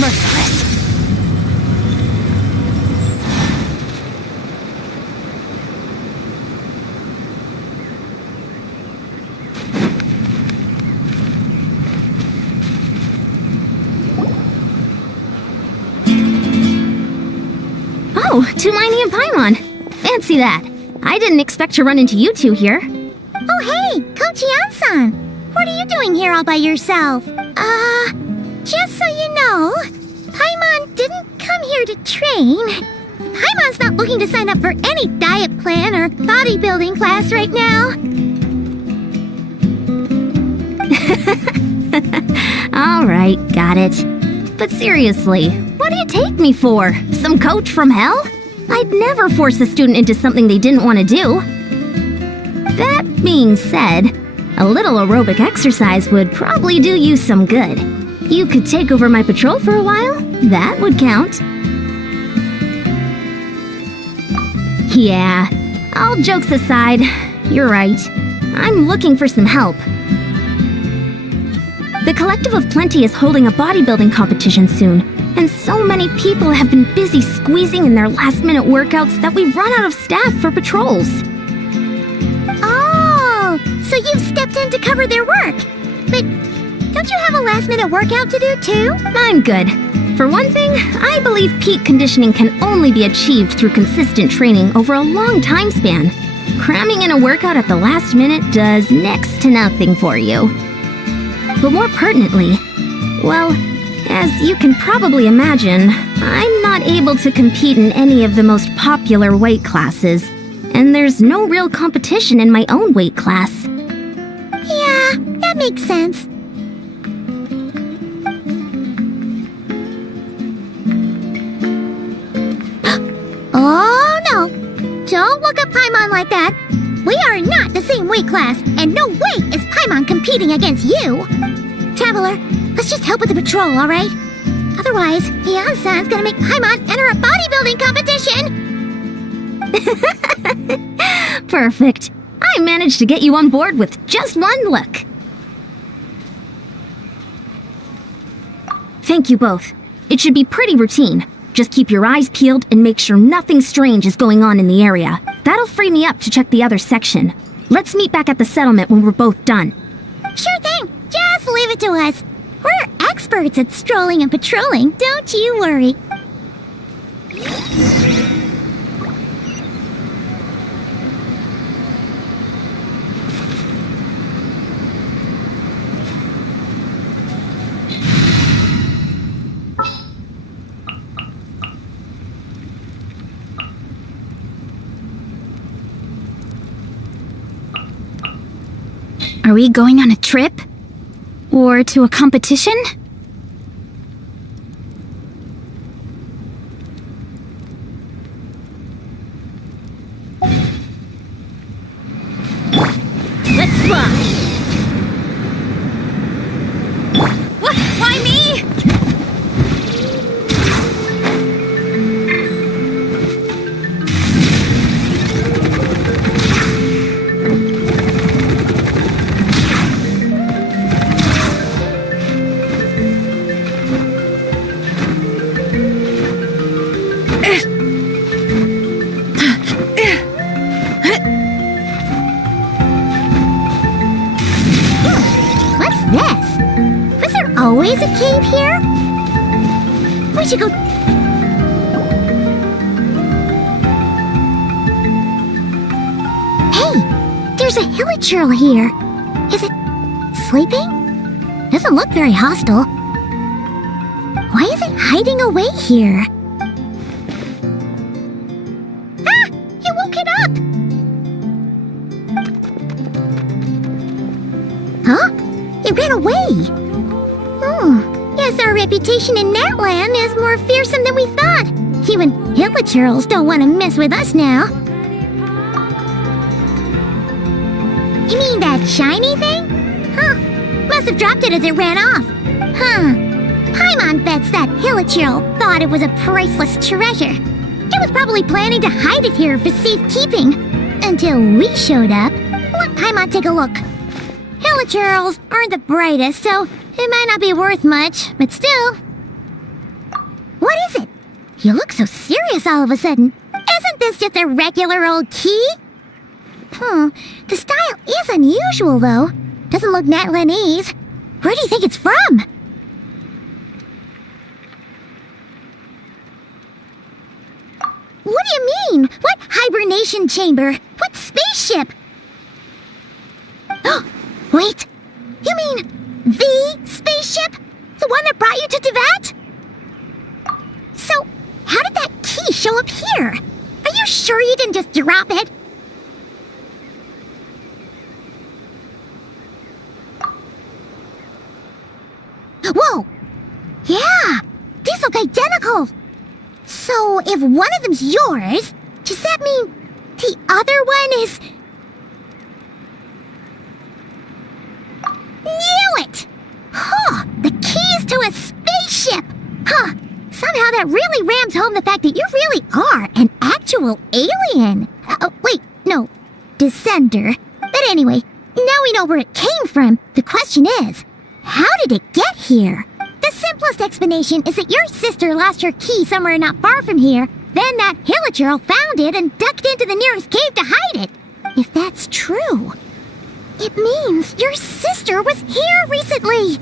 Merciless. Oh, Tumini and Paimon. Fancy that. I didn't expect to run into you two here. Oh hey, Kochi-san. What are you doing here all by yourself? Just so you know, Paimon didn't come here to train. Paimon's not looking to sign up for any diet plan or bodybuilding class right now. Alright, got it. But seriously, what do you take me for? Some coach from hell? I'd never force a student into something they didn't want to do. That being said, a little aerobic exercise would probably do you some good. You could take over my patrol for a while. That would count. Yeah, all jokes aside, you're right. I'm looking for some help. The Collective of Plenty is holding a bodybuilding competition soon, and so many people have been busy squeezing in their last-minute workouts that we've run out of staff for patrols. Oh, so you've stepped in to cover their work. But don't you have a last-minute workout to do too? I'm good. For one thing, I believe peak conditioning can only be achieved through consistent training over a long time span. Cramming in a workout at the last minute does next to nothing for you. But more pertinently, well, as you can probably imagine, I'm not able to compete in any of the most popular weight classes, and there's no real competition in my own weight class. Yeah, that makes sense. Oh no! Don't look at Paimon like that! We are not the same weight class, and no way is Paimon competing against you! Traveler, let's just help with the patrol, alright? Otherwise, Heian-san's gonna make Paimon enter a bodybuilding competition! Perfect. I managed to get you on board with just one look. Thank you both. It should be pretty routine. Just keep your eyes peeled and make sure nothing strange is going on in the area. That'll free me up to check the other section. Let's meet back at the settlement when we're both done. Sure thing. Just leave it to us. We're experts at strolling and patrolling, don't you worry. Are we going on a trip? Or to a competition? Let's fly! What? Why me? Always a cave here? We should go... Hey! There's a hilichurl here. Is it... sleeping? Doesn't look very hostile. Why is it hiding away here? Ah! You woke it up! Huh? It ran away! Guess our reputation in that land is more fearsome than we thought. Even hilichurls don't want to mess with us now. You mean that shiny thing? Huh. Must have dropped it as it ran off. Huh. Paimon bets that hilichurl thought it was a priceless treasure. It was probably planning to hide it here for safekeeping. Until we showed up. Let Paimon take a look. Hilichurls aren't the brightest, so it might not be worth much, but still. What is it? You look so serious all of a sudden. Isn't this just a regular old key? The style is unusual, though. Doesn't look Natlanese. Where do you think it's from? What do you mean? What hibernation chamber? What spaceship? Oh, wait. You mean the spaceship? The one that brought you to Teyvat? So, how did that key show up here? Are you sure you didn't just drop it? Whoa! Yeah! These look identical! So, if one of them's yours, does that mean the other one is... Knew it! Huh! The keys to a spaceship! Huh! Somehow that really rams home the fact that you really are an actual alien! Wait, no. Descender. But anyway, now we know where it came from. The question is, how did it get here? The simplest explanation is that your sister lost her key somewhere not far from here. Then that hilichurl found it and ducked into the nearest cave to hide it. If that's true, it means your sister was here recently.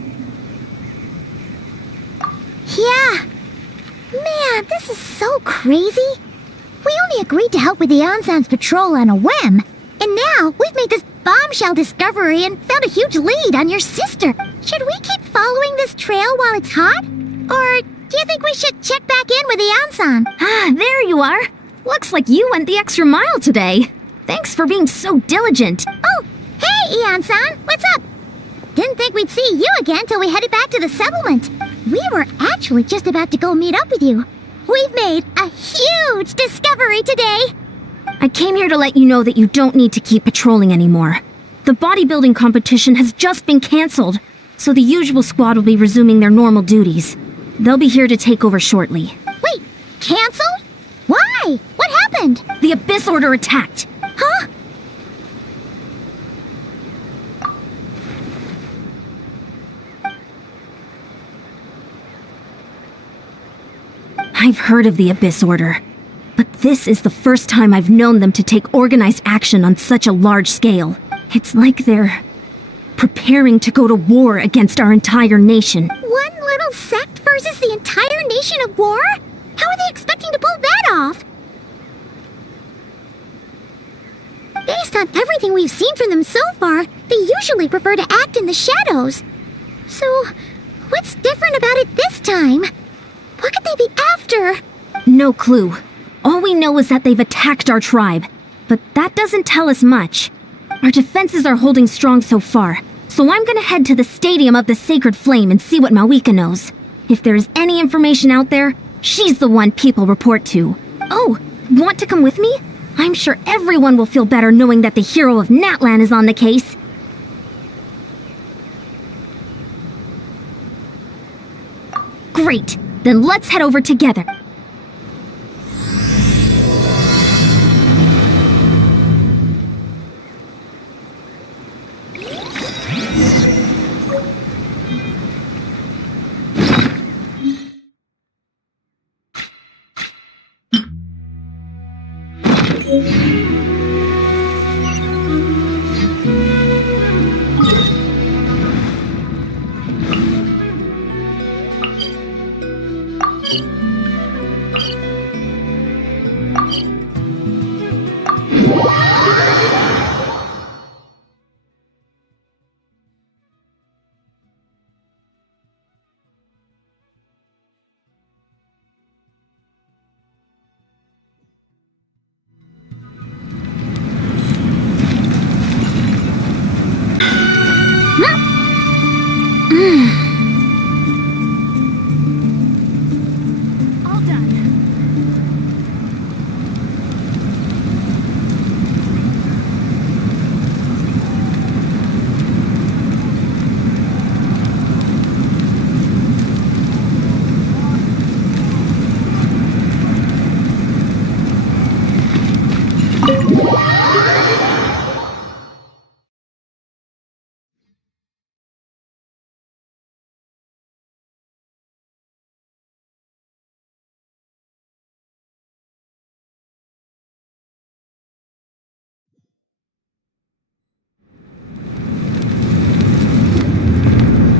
Yeah. Man, this is so crazy. We only agreed to help with the Ansan's patrol on a whim. And now we've made this bombshell discovery and found a huge lead on your sister. Should we keep following this trail while it's hot? Or do you think we should check back in with the Ansan? Ah, there you are. Looks like you went the extra mile today. Thanks for being so diligent. Oh, hey, Ian-san, what's up? Didn't think we'd see you again till we headed back to the settlement. We were actually just about to go meet up with you. We've made a huge discovery today. I came here to let you know that you don't need to keep patrolling anymore. The bodybuilding competition has just been cancelled, so the usual squad will be resuming their normal duties. They'll be here to take over shortly. Wait, canceled? Why? What happened? The Abyss Order attacked. Huh? I've heard of the Abyss Order, but this is the first time I've known them to take organized action on such a large scale. It's like they're preparing to go to war against our entire nation. One little sect versus the entire nation of war? How are they expecting to pull that off? Based on everything we've seen from them so far, they usually prefer to act in the shadows. So, what's different about it this time? What could they be after? No clue. All we know is that they've attacked our tribe, but that doesn't tell us much. Our defenses are holding strong so far, so I'm gonna head to the Stadium of the Sacred Flame and see what Malika knows. If there is any information out there, she's the one people report to. Oh, want to come with me? I'm sure everyone will feel better knowing that the hero of Natlan is on the case. Great, then let's head over together.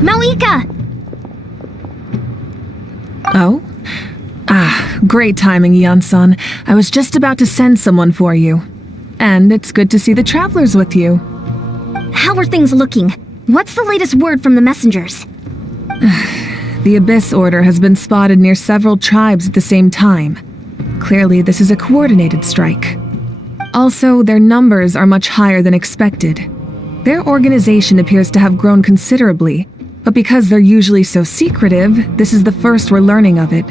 Malika! Oh? Great timing, Yeon-san. I was just about to send someone for you. And it's good to see the travelers with you. How are things looking? What's the latest word from the messengers? The Abyss Order has been spotted near several tribes at the same time. Clearly, this is a coordinated strike. Also, their numbers are much higher than expected. Their organization appears to have grown considerably, but because they're usually so secretive, this is the first we're learning of it.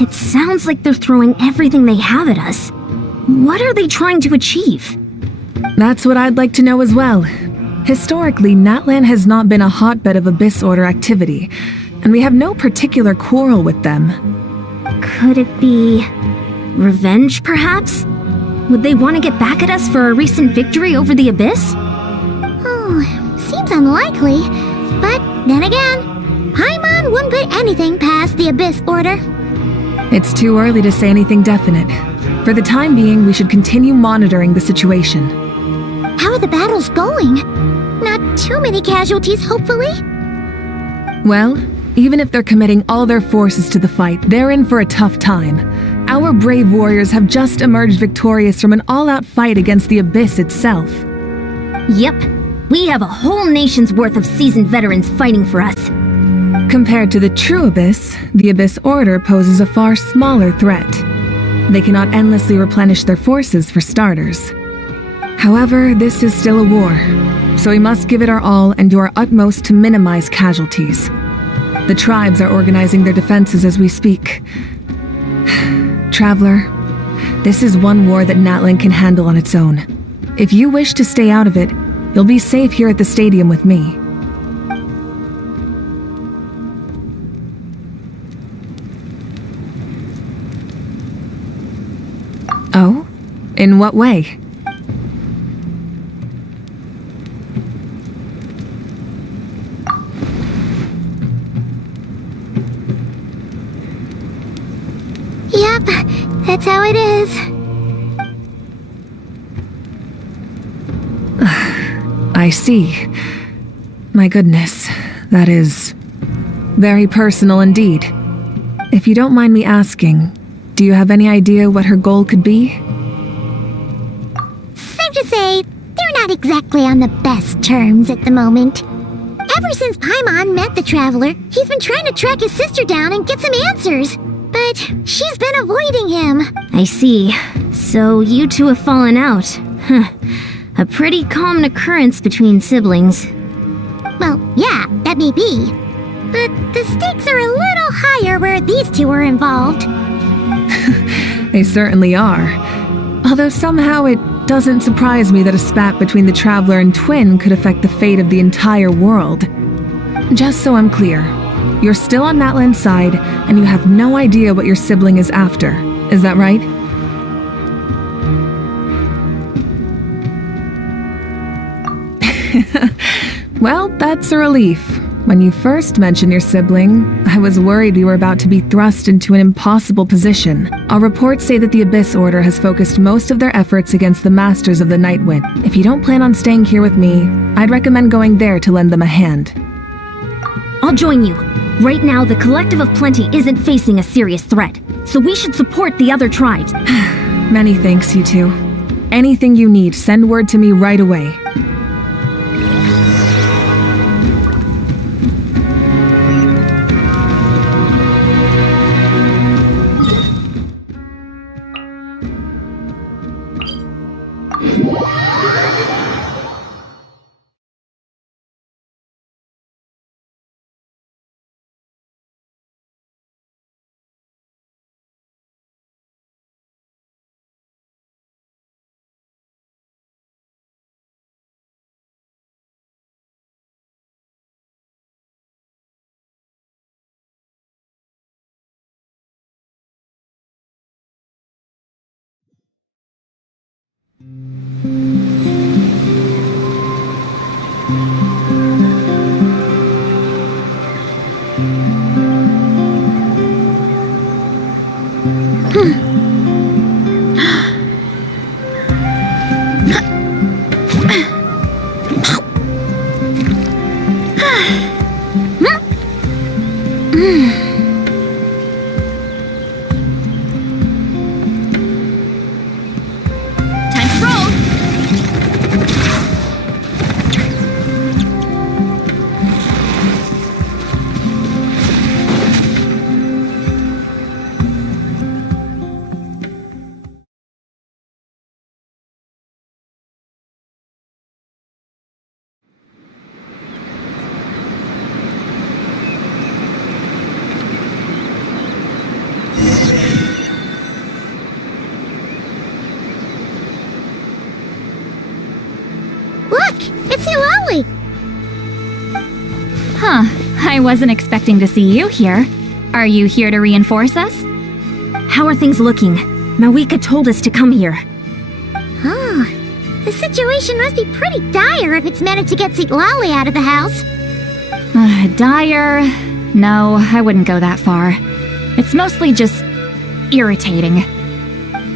It sounds like they're throwing everything they have at us. What are they trying to achieve? That's what I'd like to know as well. Historically, Natlan has not been a hotbed of Abyss Order activity, and we have no particular quarrel with them. Could it be revenge, perhaps? Would they want to get back at us for our recent victory over the Abyss? Seems unlikely. But then again, Paimon wouldn't put anything past the Abyss Order. It's too early to say anything definite. For the time being, we should continue monitoring the situation. How are the battles going? Not too many casualties, hopefully? Well, even if they're committing all their forces to the fight, they're in for a tough time. Our brave warriors have just emerged victorious from an all-out fight against the Abyss itself. Yep. We have a whole nation's worth of seasoned veterans fighting for us. Compared to the true Abyss, the Abyss Order poses a far smaller threat. They cannot endlessly replenish their forces for starters. However, this is still a war, so we must give it our all and do our utmost to minimize casualties. The tribes are organizing their defenses as we speak. Traveler, this is one war that Natlan can handle on its own. If you wish to stay out of it, you'll be safe here at the stadium with me. Oh? In what way? Yep, that's how it is. I see. My goodness, that is very personal indeed. If you don't mind me asking, do you have any idea what her goal could be? Safe to say, they're not exactly on the best terms at the moment. Ever since Paimon met the Traveler, he's been trying to track his sister down and get some answers. But she's been avoiding him. I see. So you two have fallen out. A pretty common occurrence between siblings. Well, yeah, that may be. But the stakes are a little higher where these two are involved. They certainly are. Although somehow it doesn't surprise me that a spat between the Traveler and Twin could affect the fate of the entire world. Just so I'm clear, you're still on Natlan's side, and you have no idea what your sibling is after. Is that right? Well, that's a relief. When you first mentioned your sibling, I was worried we were about to be thrust into an impossible position. Our reports say that the Abyss Order has focused most of their efforts against the Masters of the Nightwind. If you don't plan on staying here with me, I'd recommend going there to lend them a hand. I'll join you. Right now, the Collective of Plenty isn't facing a serious threat, so we should support the other tribes. Many thanks, you two. Anything you need, send word to me right away. Time to roll! Look! It's Eulalie! Huh. I wasn't expecting to see you here. Are you here to reinforce us? How are things looking? Mawika told us to come here. Oh, the situation must be pretty dire if it's managed to get Eulalie out of the house. Dire? No, I wouldn't go that far. It's mostly just irritating.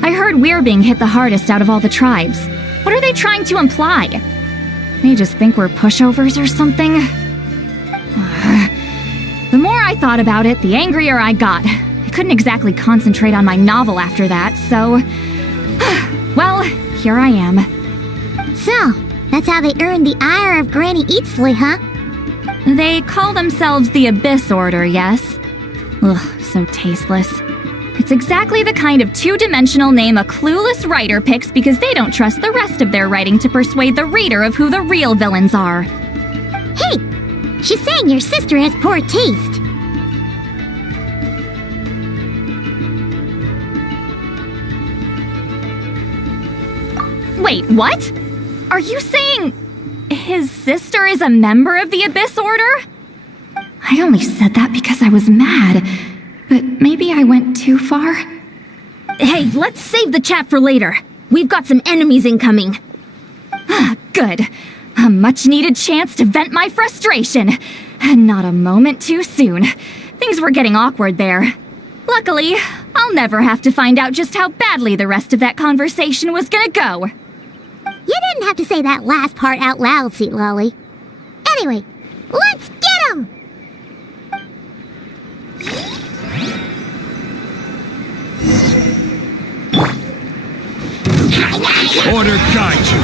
I heard we're being hit the hardest out of all the tribes. What are they trying to imply? They just think we're pushovers or something? The more I thought about it, the angrier I got. I couldn't exactly concentrate on my novel after that, so... well, here I am. So, that's how they earned the ire of Granny Eatsley, huh? They call themselves the Abyss Order, yes? Ugh, so tasteless. It's exactly the kind of two-dimensional name a clueless writer picks because they don't trust the rest of their writing to persuade the reader of who the real villains are. Hey! She's saying your sister has poor taste. Wait, what? Are you saying his sister is a member of the Abyss Order? I only said that because I was mad, but maybe I went too far. Hey, let's save the chat for later. We've got some enemies incoming. Good. A much-needed chance to vent my frustration. Not a moment too soon. Things were getting awkward there. Luckily, I'll never have to find out just how badly the rest of that conversation was gonna go. You didn't have to say that last part out loud, Eulalie. Anyway, let's get 'em! Order guide you.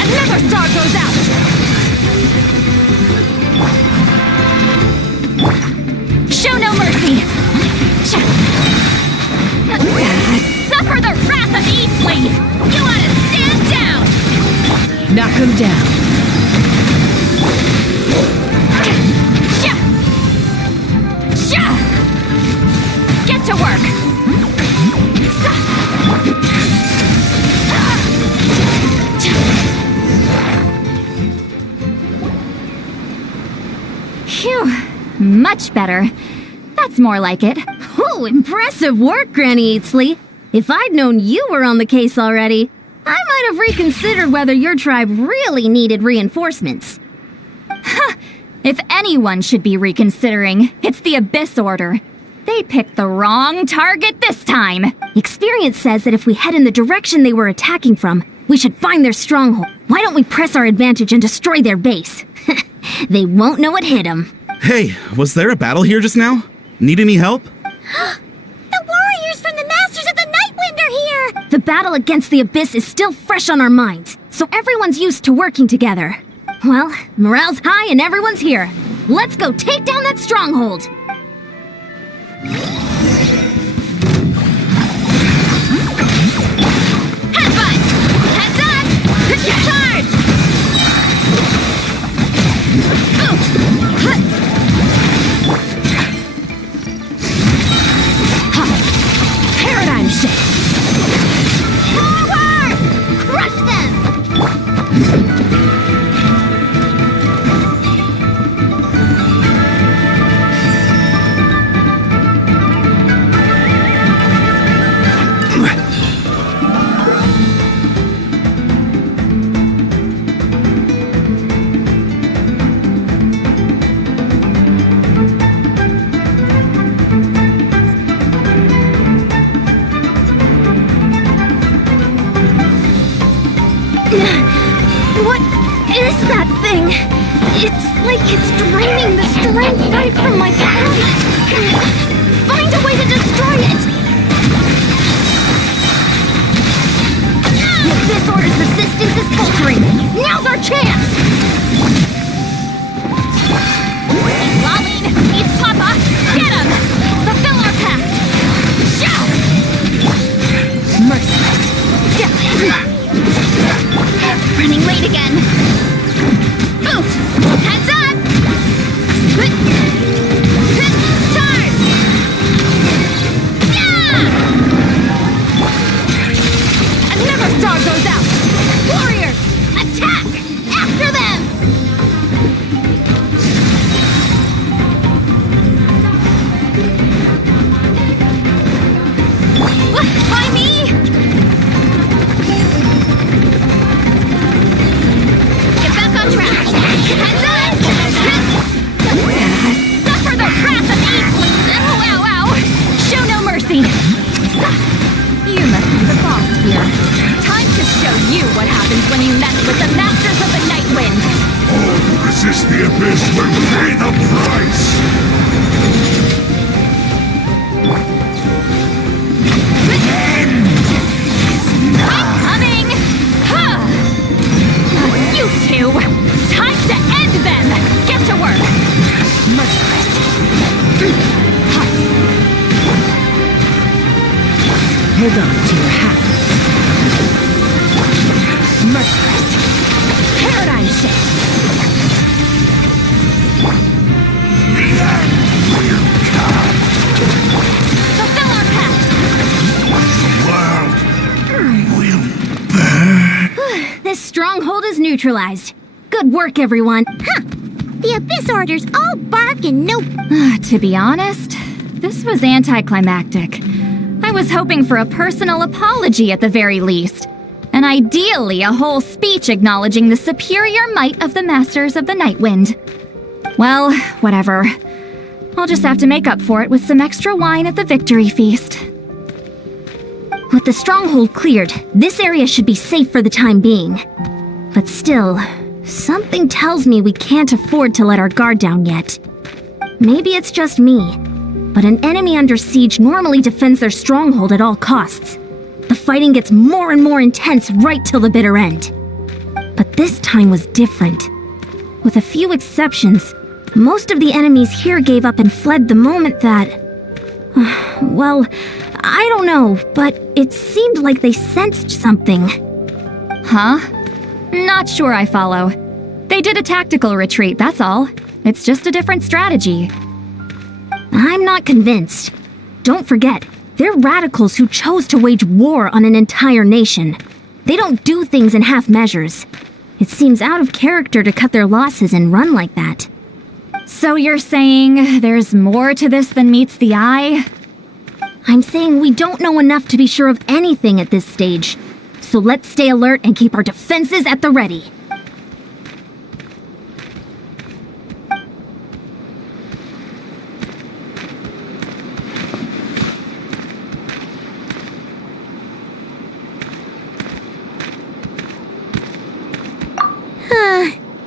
Another star goes out! Show no mercy! Suffer the wrath of Eatsley! You ought to stand down! Knock him down. Get to work! Phew, much better. That's more like it. Ooh, impressive work, Granny Eatsley. If I'd known you were on the case already, I might have reconsidered whether your tribe really needed reinforcements. If anyone should be reconsidering, it's the Abyss Order. They picked the wrong target this time. Experience says that if we head in the direction they were attacking from, we should find their stronghold. Why don't we press our advantage and destroy their base? They won't know what hit them. Hey, was there a battle here just now? Need any help? The warriors from the Masters of the Nightwind are here! The battle against the Abyss is still fresh on our minds, so everyone's used to working together. Well, morale's high and everyone's here. Let's go take down that stronghold! Headbutt! Heads up! Charge! Paradigm shift! Forward! Crush them! It's like it's draining the strength right from my body. Find a way to destroy it! If this order's resistance is faltering, now's our chance! He's Lalin! He's Papa! Get him! Fulfill our pact! Show! Merciless! Running late again! Oof! Heads up! Charge! Yeah! Another star goes out! Warriors! Attack! After them! By me! Get back on track! Heads up! Suffer the wrath of evil! Ow, ow, ow! Show no mercy! You must be the boss here. Time to show you what happens when you mess with the masters of the Night Wind! All who resist the abyss will pay the price! I'm coming! Huh. You two! Time to end them! Get to work! Merciless! Hold on to your hats. Merciless! Paradigm shift! The end will come! Fulfill our pact! The world will burn! This stronghold is neutralized. Good work, everyone. Huh. The Abyss Order's all bark and no... To be honest, this was anticlimactic. I was hoping for a personal apology at the very least. And ideally, a whole speech acknowledging the superior might of the Masters of the Night Wind. Well, whatever. I'll just have to make up for it with some extra wine at the victory feast. With the stronghold cleared, this area should be safe for the time being. But still, something tells me we can't afford to let our guard down yet. Maybe it's just me, but an enemy under siege normally defends their stronghold at all costs. The fighting gets more and more intense right till the bitter end. But this time was different. With a few exceptions, most of the enemies here gave up and fled the moment that... well, I don't know, but it seemed like they sensed something. Huh? Not sure I follow. They did a tactical retreat, that's all. It's just a different strategy. I'm not convinced. Don't forget, they're radicals who chose to wage war on an entire nation. They don't do things in half measures. It seems out of character to cut their losses and run like that. So you're saying there's more to this than meets the eye? I'm saying we don't know enough to be sure of anything at this stage. So let's stay alert and keep our defenses at the ready.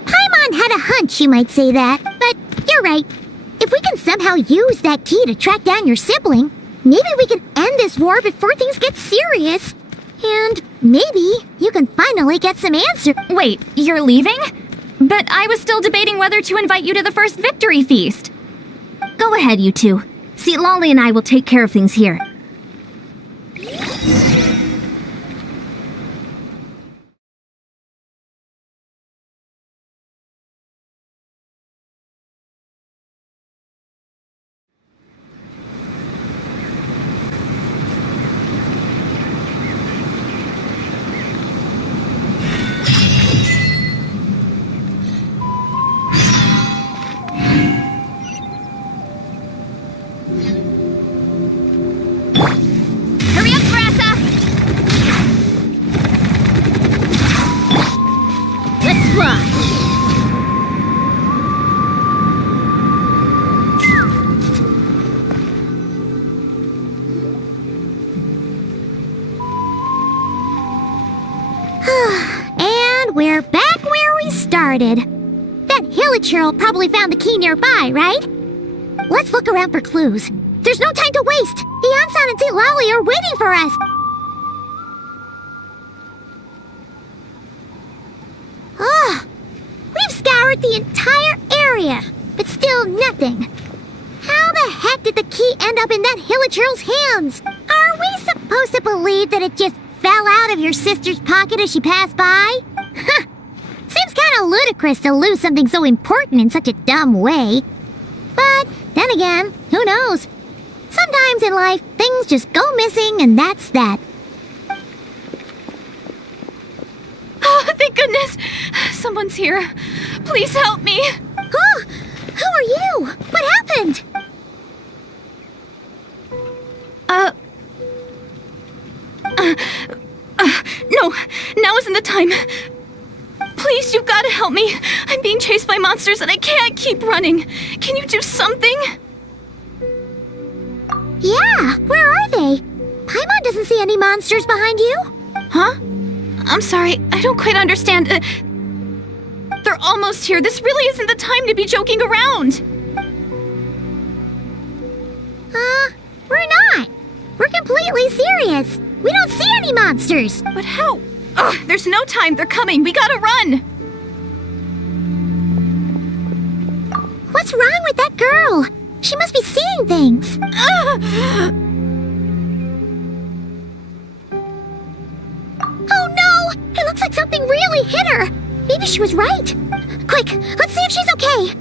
Paimon had a hunch you might say that, but you're right. If we can somehow use that key to track down your sibling, maybe we can end this war before things get serious. And maybe you can finally get some answers. Wait, you're leaving? But I was still debating whether to invite you to the first victory feast. Go ahead, you two. See, Lolly and I will take care of things here. Hurry up, Brassa! Let's run! And we're back where we started. That hill Hilichurl probably found the key nearby, right? Let's look around for clues. There's no time to waste! Yansan and Zilali are waiting for us! Ugh! We've scoured the entire area, but still nothing. How the heck did the key end up in that Hilichurl's hands? Are we supposed to believe that it just fell out of your sister's pocket as she passed by? Huh! Seems kinda ludicrous to lose something so important in such a dumb way. But then again, who knows? Sometimes in life, things just go missing and that's that. Oh, thank goodness! Someone's here. Please help me. Oh, who are you? What happened? No, now isn't the time. Please, you've got to help me. I'm being chased by monsters and I can't keep running. Can you do something? Yeah, where are they? Paimon doesn't see any monsters behind you. Huh? I'm sorry, I don't quite understand. They're almost here. This really isn't the time to be joking around. We're not. We're completely serious. We don't see any monsters. But how? Ugh, there's no time. They're coming. We gotta run. What's wrong with that girl? She must be seeing things. Oh no! It looks like something really hit her. Maybe she was right. Quick, let's see if she's okay.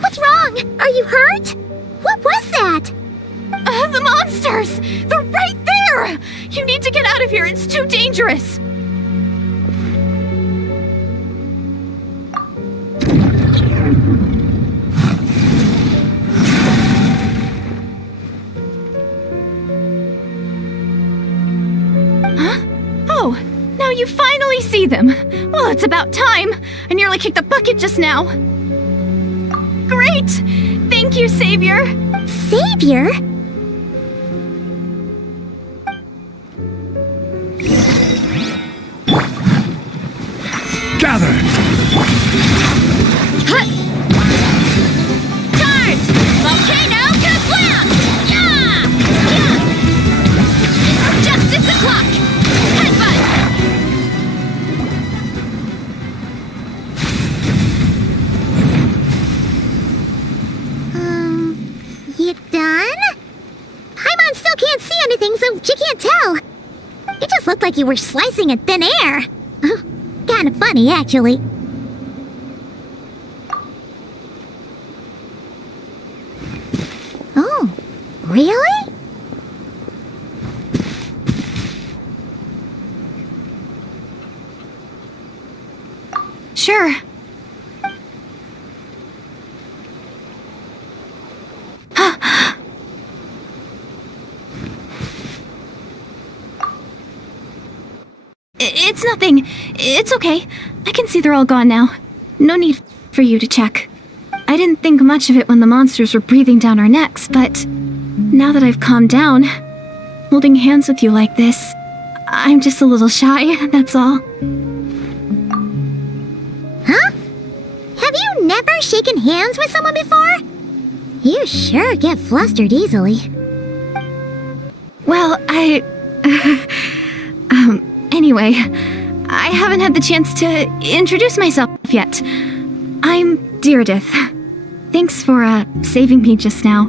What's wrong? Are you hurt? What was that? The monsters! They're right there! You need to get out of here. It's too dangerous. Huh? Oh, now you finally see them. Well, it's about time. I nearly kicked the bucket just now. Great! Thank you, Savior. Savior? Gather! Charge! Volcano Kablam! Yeah! Yeah! It's justice o'clock! Headbutt! You done? Paimon still can't see anything, so she can't tell. It just looked like you were slicing at thin air. Kinda funny, actually. Oh, really? Sure. It's nothing. It's okay. I can see they're all gone now. No need for you to check. I didn't think much of it when the monsters were breathing down our necks, but now that I've calmed down, holding hands with you like this, I'm just a little shy, that's all. Huh? Have you never shaken hands with someone before? You sure get flustered easily. Well, anyway, I haven't had the chance to introduce myself yet. I'm Deirdith. Thanks for, saving me just now.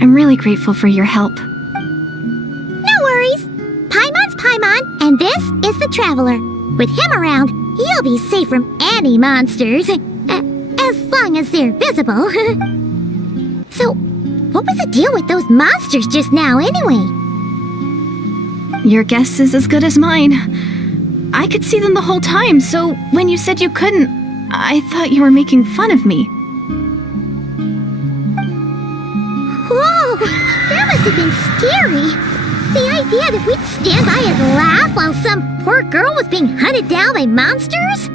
I'm really grateful for your help. No worries. Paimon's Paimon, and this is the Traveler. With him around, you'll be safe from any monsters. As long as they're visible. So, what was the deal with those monsters just now, anyway? Your guess is as good as mine. I could see them the whole time, so when you said you couldn't, I thought you were making fun of me. Whoa! That must have been scary! The idea that we'd stand by and laugh while some poor girl was being hunted down by monsters?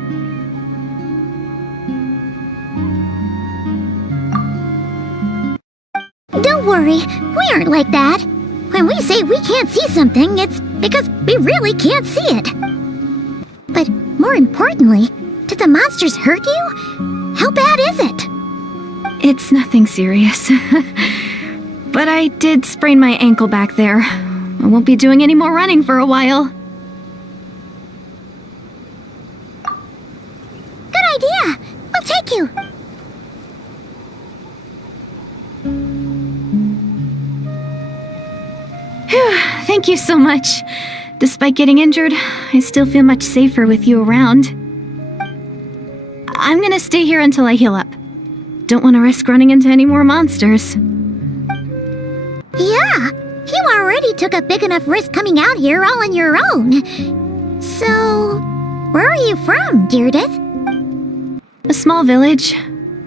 Don't worry, we aren't like that. When we say we can't see something, it's because we really can't see it. But More importantly, did the monsters hurt you? How bad is it? It's nothing serious. But I did sprain my ankle back there. I won't be doing any more running for a while. Good idea! We'll take you! Thank you so much. Despite getting injured, I still feel much safer with you around. I'm gonna stay here until I heal up. Don't want to risk running into any more monsters. Yeah, you already took a big enough risk coming out here all on your own. So, where are you from, Deirdith? A small village,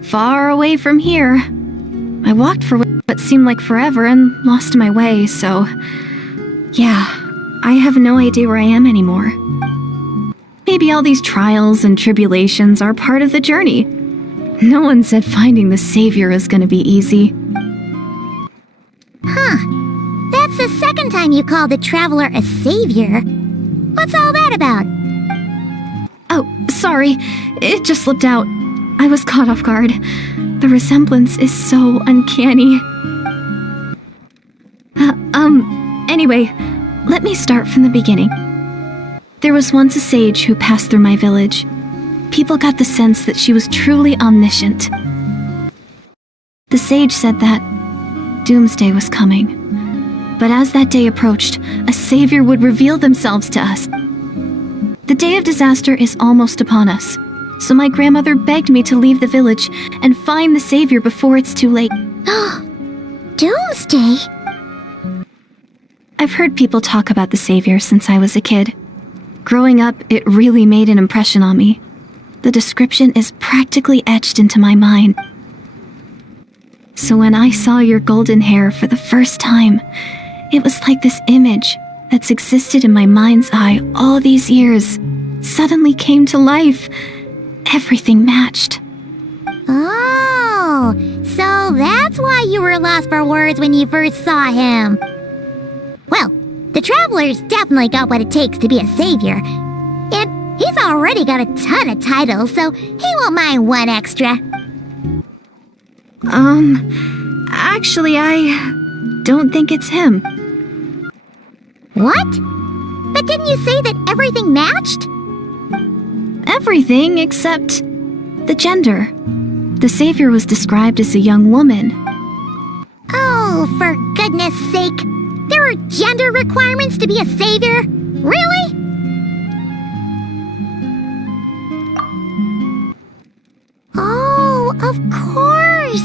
far away from here. I walked for what seemed like forever and lost my way, so... yeah, I have no idea where I am anymore. Maybe all these trials and tribulations are part of the journey. No one said finding the savior is gonna be easy. Huh. That's the second time you called the traveler a savior. What's all that about? Oh, sorry. It just slipped out. I was caught off guard. The resemblance is so uncanny. Anyway, let me start from the beginning. There was once a sage who passed through my village. People got the sense that she was truly omniscient. The sage said that doomsday was coming. But as that day approached, a savior would reveal themselves to us. The day of disaster is almost upon us, so my grandmother begged me to leave the village and find the savior before it's too late. Doomsday? I've heard people talk about the savior since I was a kid. Growing up, it really made an impression on me. The description is practically etched into my mind. So when I saw your golden hair for the first time, it was like this image that's existed in my mind's eye all these years suddenly came to life. Everything matched. Oh, so that's why you were lost for words when you first saw him. Well, the traveler's definitely got what it takes to be a savior. And he's already got a ton of titles, so he won't mind one extra. Actually, I don't think it's him. What? But didn't you say that everything matched? Everything except the gender. The savior was described as a young woman. Oh, for goodness sake. There are gender requirements to be a savior? Really? Oh, of course.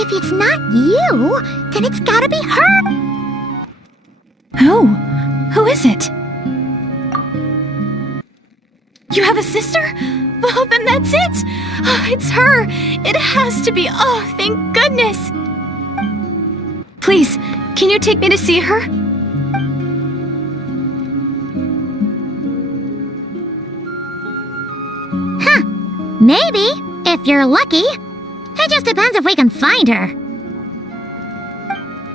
If it's not you, then it's gotta be her. Who? Who is it? You have a sister? Well, then that's it. Oh, it's her. It has to be. Oh, thank goodness. Please, can you take me to see her? Huh. Maybe, if you're lucky. It just depends if we can find her.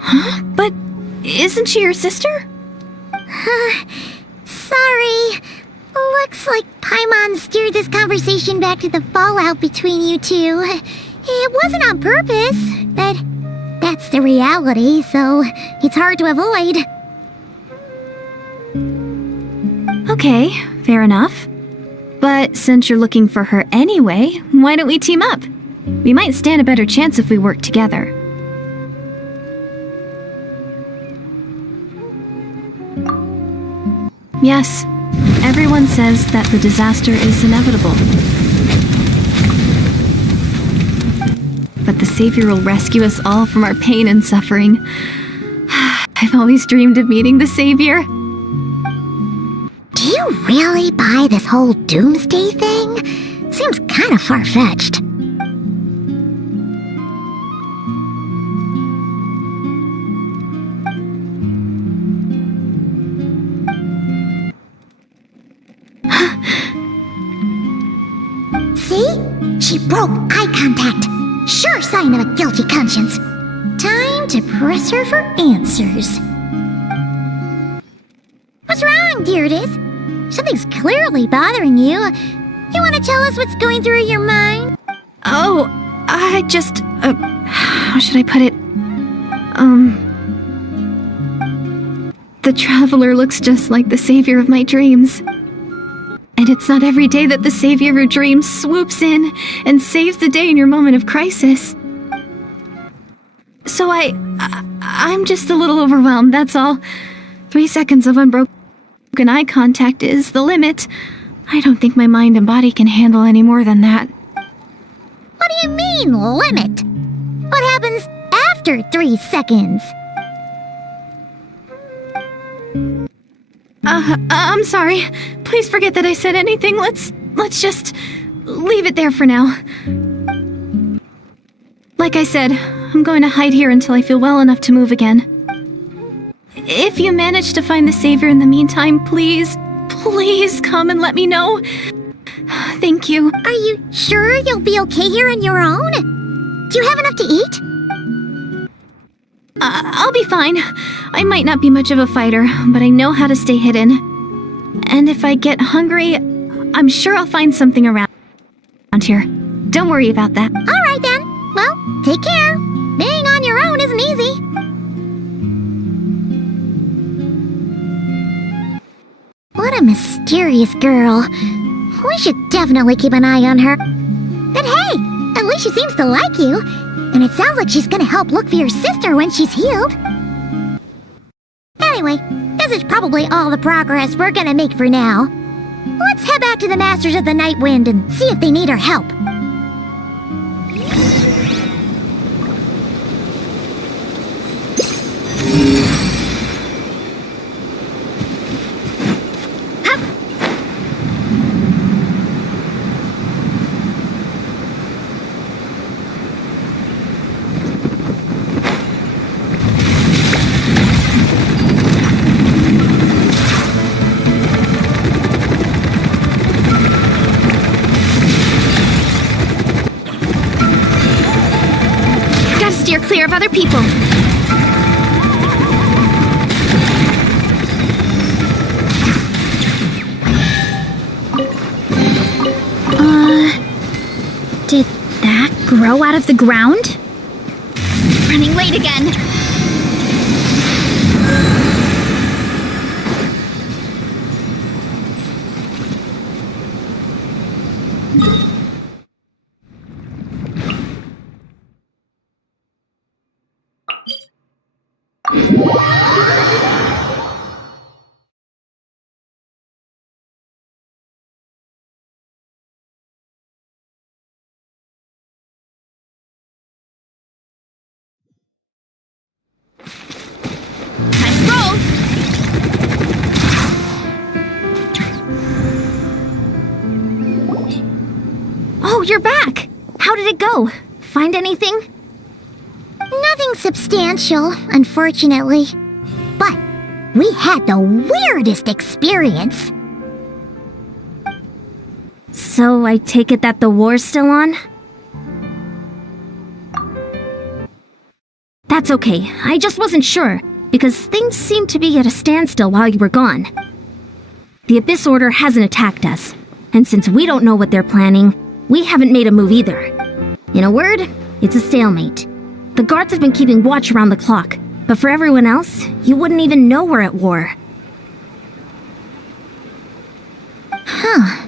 Huh? But isn't she your sister? Sorry. Looks like Paimon steered this conversation back to the fallout between you two. It wasn't on purpose, but that's the reality, so it's hard to avoid. Okay, fair enough. But since you're looking for her anyway, why don't we team up? We might stand a better chance if we work together. Yes, everyone says that the disaster is inevitable. But the savior will rescue us all from our pain and suffering. I've always dreamed of meeting the savior. Do you really buy this whole doomsday thing? Seems kind of far-fetched. See? She broke eye contact. Sure sign of a guilty conscience. Time to press her for answers. What's wrong, Deirdith? Something's clearly bothering you. You want to tell us what's going through your mind? Oh, I just, how should I put it? The Traveler looks just like the savior of my dreams. And it's not every day that the savior of your dreams swoops in and saves the day in your moment of crisis. So I'm just a little overwhelmed, that's all. 3 seconds of unbroken eye contact is the limit. I don't think my mind and body can handle any more than that. What do you mean, limit? What happens after 3 seconds? I'm sorry. Please forget that I said anything. Let's just leave it there for now. Like I said, I'm going to hide here until I feel well enough to move again. If you manage to find the savior in the meantime, please come and let me know. Thank you. Are you sure you'll be okay here on your own? Do you have enough to eat? I'll be fine. I might not be much of a fighter, but I know how to stay hidden. And if I get hungry, I'm sure I'll find something around here. Don't worry about that. All right then. Well, take care. Being on your own isn't easy. What a mysterious girl. We should definitely keep an eye on her. But hey, at least she seems to like you. And it sounds like she's gonna help look for your sister when she's healed. Anyway, this is probably all the progress we're gonna make for now. Let's head back to the Masters of the Night Wind and see if they need our help. Steer clear of other people. Did that grow out of the ground? Running late again. Oh, you're back! How did it go? Find anything? Nothing substantial, unfortunately. But we had the weirdest experience. So I take it that the war's still on? That's okay. I just wasn't sure, because things seemed to be at a standstill while you were gone. The Abyss Order hasn't attacked us, and since we don't know what they're planning, we haven't made a move either. In a word, it's a stalemate. The guards have been keeping watch around the clock, but for everyone else, you wouldn't even know we're at war. Huh.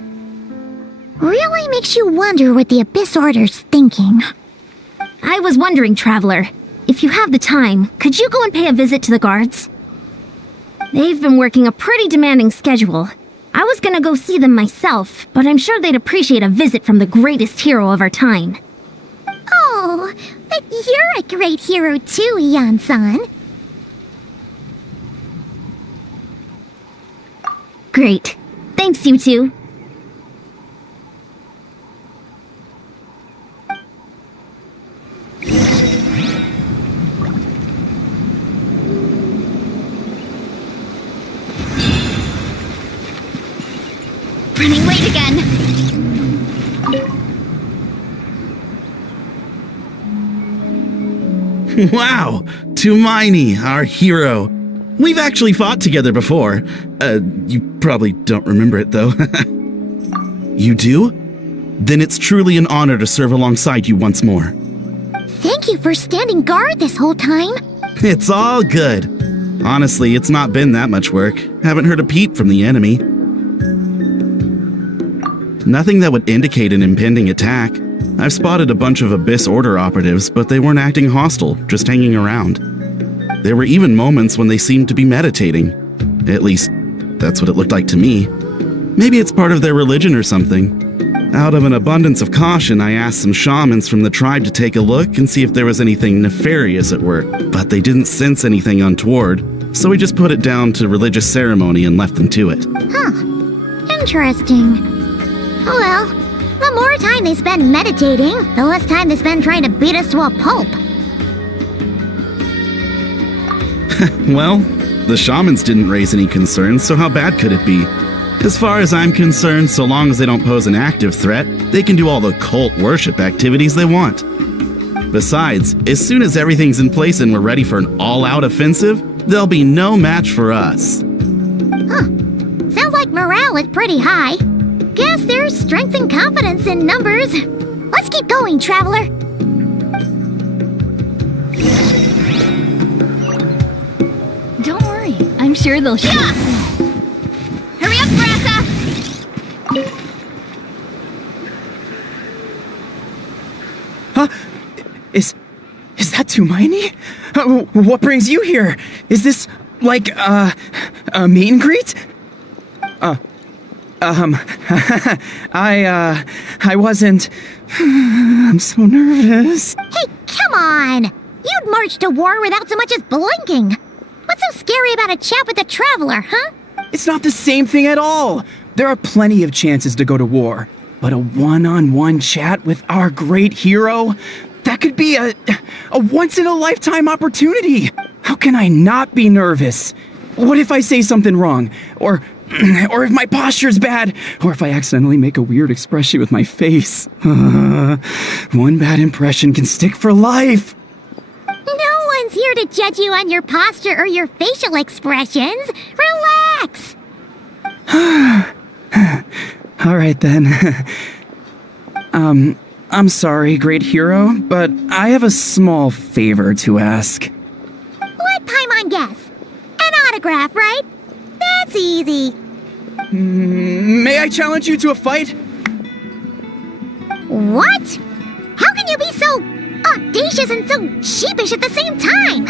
Really makes you wonder what the Abyss Order's thinking. I was wondering, Traveler, if you have the time, could you go and pay a visit to the guards? They've been working a pretty demanding schedule. I was gonna go see them myself, but I'm sure they'd appreciate a visit from the greatest hero of our time. Oh, but you're a great hero too, Ian-san. Great. Thanks, you two. Running late again. Wow, Tumaini, our hero. We've actually fought together before. You probably don't remember it, though. You do? Then it's truly an honor to serve alongside you once more. Thank you for standing guard this whole time. It's all good. Honestly, it's not been that much work. Haven't heard a peep from the enemy. Nothing that would indicate an impending attack. I've spotted a bunch of Abyss Order operatives, but they weren't acting hostile, just hanging around. There were even moments when they seemed to be meditating. At least, that's what it looked like to me. Maybe it's part of their religion or something. Out of an abundance of caution, I asked some shamans from the tribe to take a look and see if there was anything nefarious at work, but they didn't sense anything untoward, so we just put it down to religious ceremony and left them to it. Interesting. Oh well, the more time they spend meditating, the less time they spend trying to beat us to a pulp. Well, the shamans didn't raise any concerns, so how bad could it be? As far as I'm concerned, so long as they don't pose an active threat, they can do all the cult worship activities they want. Besides, as soon as everything's in place and we're ready for an all-out offensive, there'll be no match for us. Sounds like morale is pretty high. Guess there's strength and confidence in numbers. Let's keep going, traveler. Don't worry, I'm sure they'll shoot. Hurry up, Brassa! Huh? Is that Tumaini? What brings you here? Is this, like, a meet and greet? I wasn't... I'm so nervous. Hey, come on! You'd march to war without so much as blinking. What's so scary about a chat with a traveler, huh? It's not the same thing at all. There are plenty of chances to go to war. But a one-on-one chat with our great hero? That could be a once-in-a-lifetime opportunity. How can I not be nervous? What if I say something wrong? Or if my posture's bad? Or if I accidentally make a weird expression with my face? One bad impression can stick for life. No one's here to judge you on your posture or your facial expressions. Relax! All right, then. I'm sorry, great hero, but I have a small favor to ask. Let Paimon guess. An autograph, right? That's easy. May I challenge you to a fight? What? How can you be so audacious and so sheepish at the same time?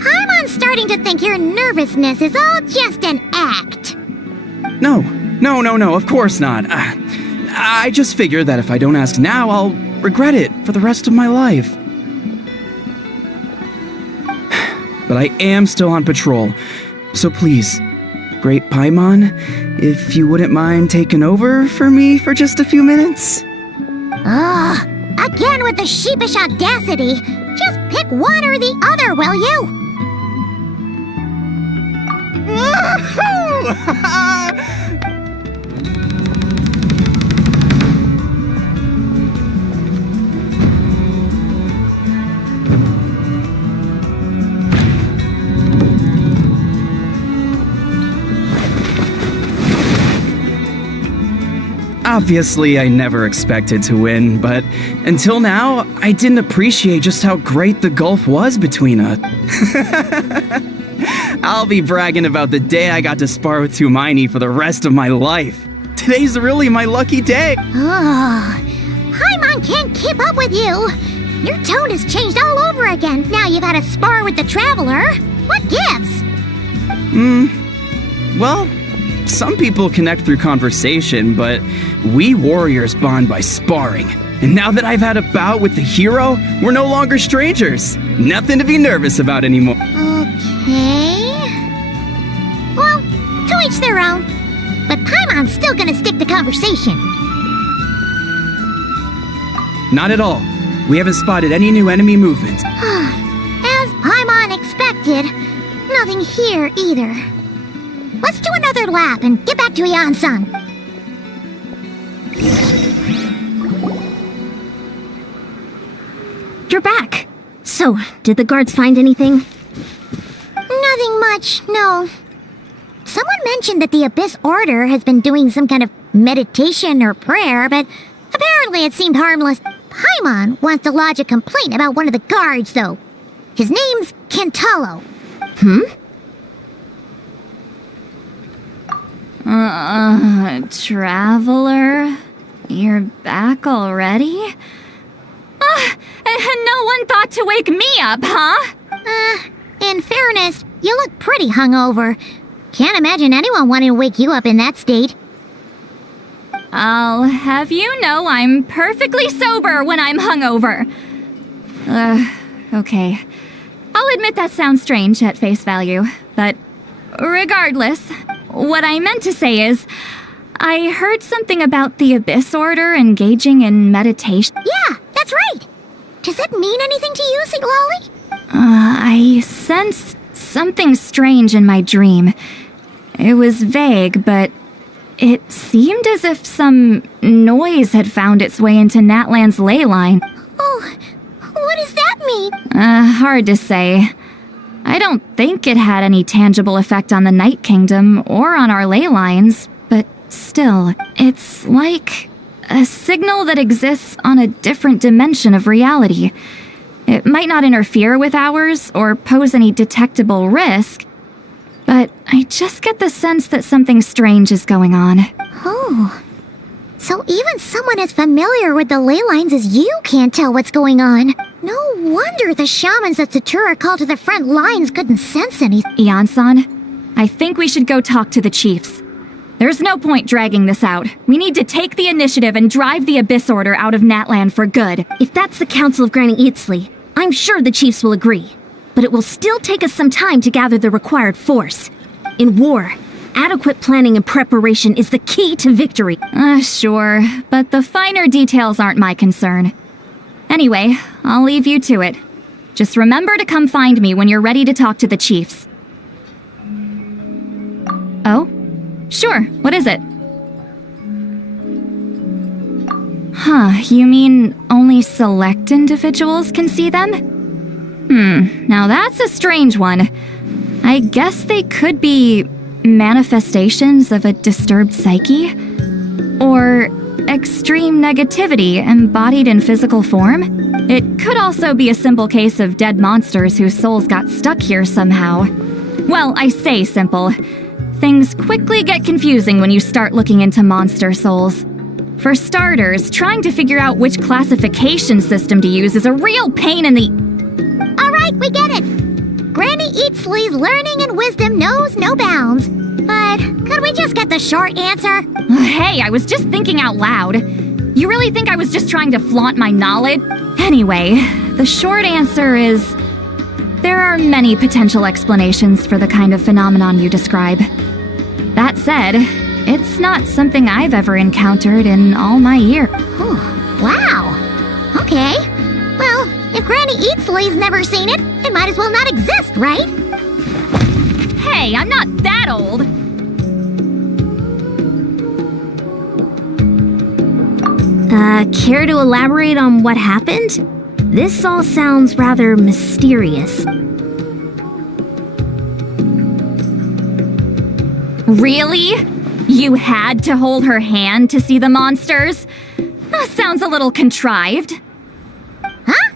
Paimon's starting to think your nervousness is all just an act. No, of course not. I just figured that if I don't ask now, I'll regret it for the rest of my life. But I am still on patrol, so please, Great Paimon, if you wouldn't mind taking over for me for just a few minutes? Again with the sheepish audacity. Just pick one or the other, will you? Obviously, I never expected to win, but until now, I didn't appreciate just how great the gulf was between us. I'll be bragging about the day I got to spar with Tumaini for the rest of my life. Today's really my lucky day. Paimon can't keep up with you. Your tone has changed all over again. Now you've had a spar with the traveler. What gives? Well, some people connect through conversation, but we warriors bond by sparring. And now that I've had a bout with the hero, we're no longer strangers. Nothing to be nervous about anymore. Okay. Well, to each their own. But Paimon's still gonna stick to conversation. Not at all. We haven't spotted any new enemy movements. As Paimon expected, nothing here either. Let's do another lap and get back to Yansung. You're back. So, did the guards find anything? Nothing much, no. Someone mentioned that the Abyss Order has been doing some kind of meditation or prayer, but apparently it seemed harmless. Paimon wants to lodge a complaint about one of the guards, though. His name's Kentalo. Traveler? You're back already? And no one thought to wake me up, huh? In fairness, you look pretty hungover. Can't imagine anyone wanting to wake you up in that state. I'll have you know I'm perfectly sober when I'm hungover. Okay. I'll admit that sounds strange at face value, but regardless, what I meant to say is, I heard something about the Abyss Order engaging in meditation. Yeah, that's right. Does that mean anything to you, Siglali? I sensed something strange in my dream. It was vague, but it seemed as if some noise had found its way into Natlan's ley line. Oh, what does that mean? Hard to say. I don't think it had any tangible effect on the Night Kingdom or on our ley lines, but still, it's like a signal that exists on a different dimension of reality. It might not interfere with ours or pose any detectable risk, but I just get the sense that something strange is going on. Oh, so even someone as familiar with the ley lines as you can't tell what's going on. No wonder the shamans that Satura called to the front lines couldn't sense anything. Ian-san, I think we should go talk to the chiefs. There's no point dragging this out. We need to take the initiative and drive the Abyss Order out of Natlan for good. If that's the Council of Granny Eatsley, I'm sure the chiefs will agree. But it will still take us some time to gather the required force. In war, adequate planning and preparation is the key to victory. Sure, but the finer details aren't my concern. Anyway, I'll leave you to it. Just remember to come find me when you're ready to talk to the chiefs. Oh? Sure, what is it? Huh, you mean only select individuals can see them? Now that's a strange one. I guess they could be manifestations of a disturbed psyche? Or extreme negativity embodied in physical form? It could also be a simple case of dead monsters whose souls got stuck here somehow. Well, I say simple. Things quickly get confusing when you start looking into monster souls. For starters, trying to figure out which classification system to use is a real pain in the... Alright, we get it. Granny Eatsley's learning and wisdom knows no bounds. But could we just get the short answer? Hey, I was just thinking out loud. You really think I was just trying to flaunt my knowledge? Anyway, the short answer is... there are many potential explanations for the kind of phenomenon you describe. That said, it's not something I've ever encountered in all my years. Wow. Okay. Well, if Granny Eatsley's never seen it, it might as well not exist, right? Hey, I'm not that old! Care to elaborate on what happened? This all sounds rather mysterious. Really? You had to hold her hand to see the monsters? That sounds a little contrived. Huh?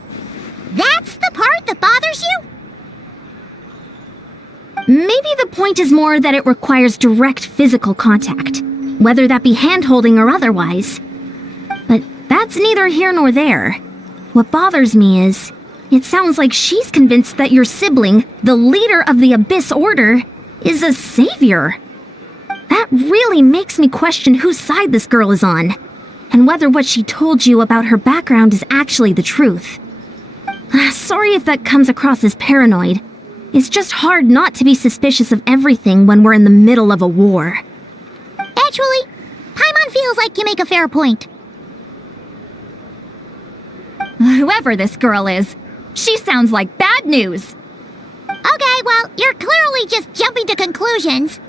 That's the part that bothers you? Maybe the point is more that it requires direct physical contact, whether that be hand-holding or otherwise. But that's neither here nor there. What bothers me is, it sounds like she's convinced that your sibling, the leader of the Abyss Order, is a savior. That really makes me question whose side this girl is on, and whether what she told you about her background is actually the truth. Sorry if that comes across as paranoid. It's just hard not to be suspicious of everything when we're in the middle of a war. Actually, Paimon feels like you make a fair point. Whoever this girl is, she sounds like bad news. Okay, well, you're clearly just jumping to conclusions.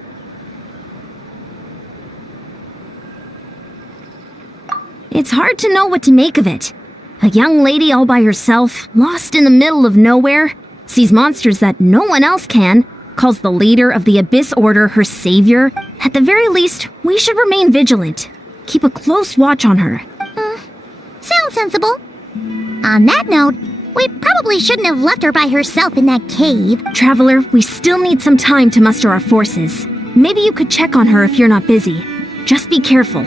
It's hard to know what to make of it. A young lady all by herself, lost in the middle of nowhere, sees monsters that no one else can, calls the leader of the Abyss Order her savior, at the very least, we should remain vigilant. Keep a close watch on her. Sounds sensible. On that note, we probably shouldn't have left her by herself in that cave. Traveler, we still need some time to muster our forces. Maybe you could check on her if you're not busy. Just be careful.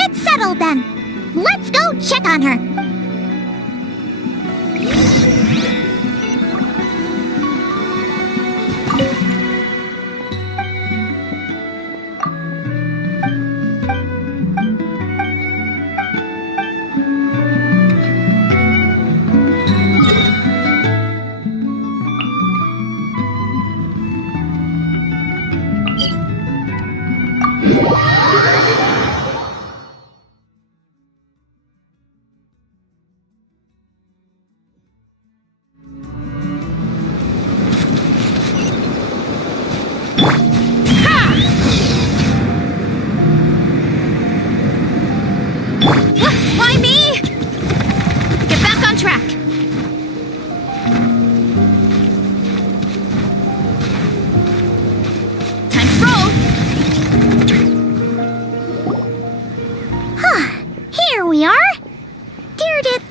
It's settled then. Let's go check on her. Why me? Get back on track. Time to roll. Here we are. Deirdre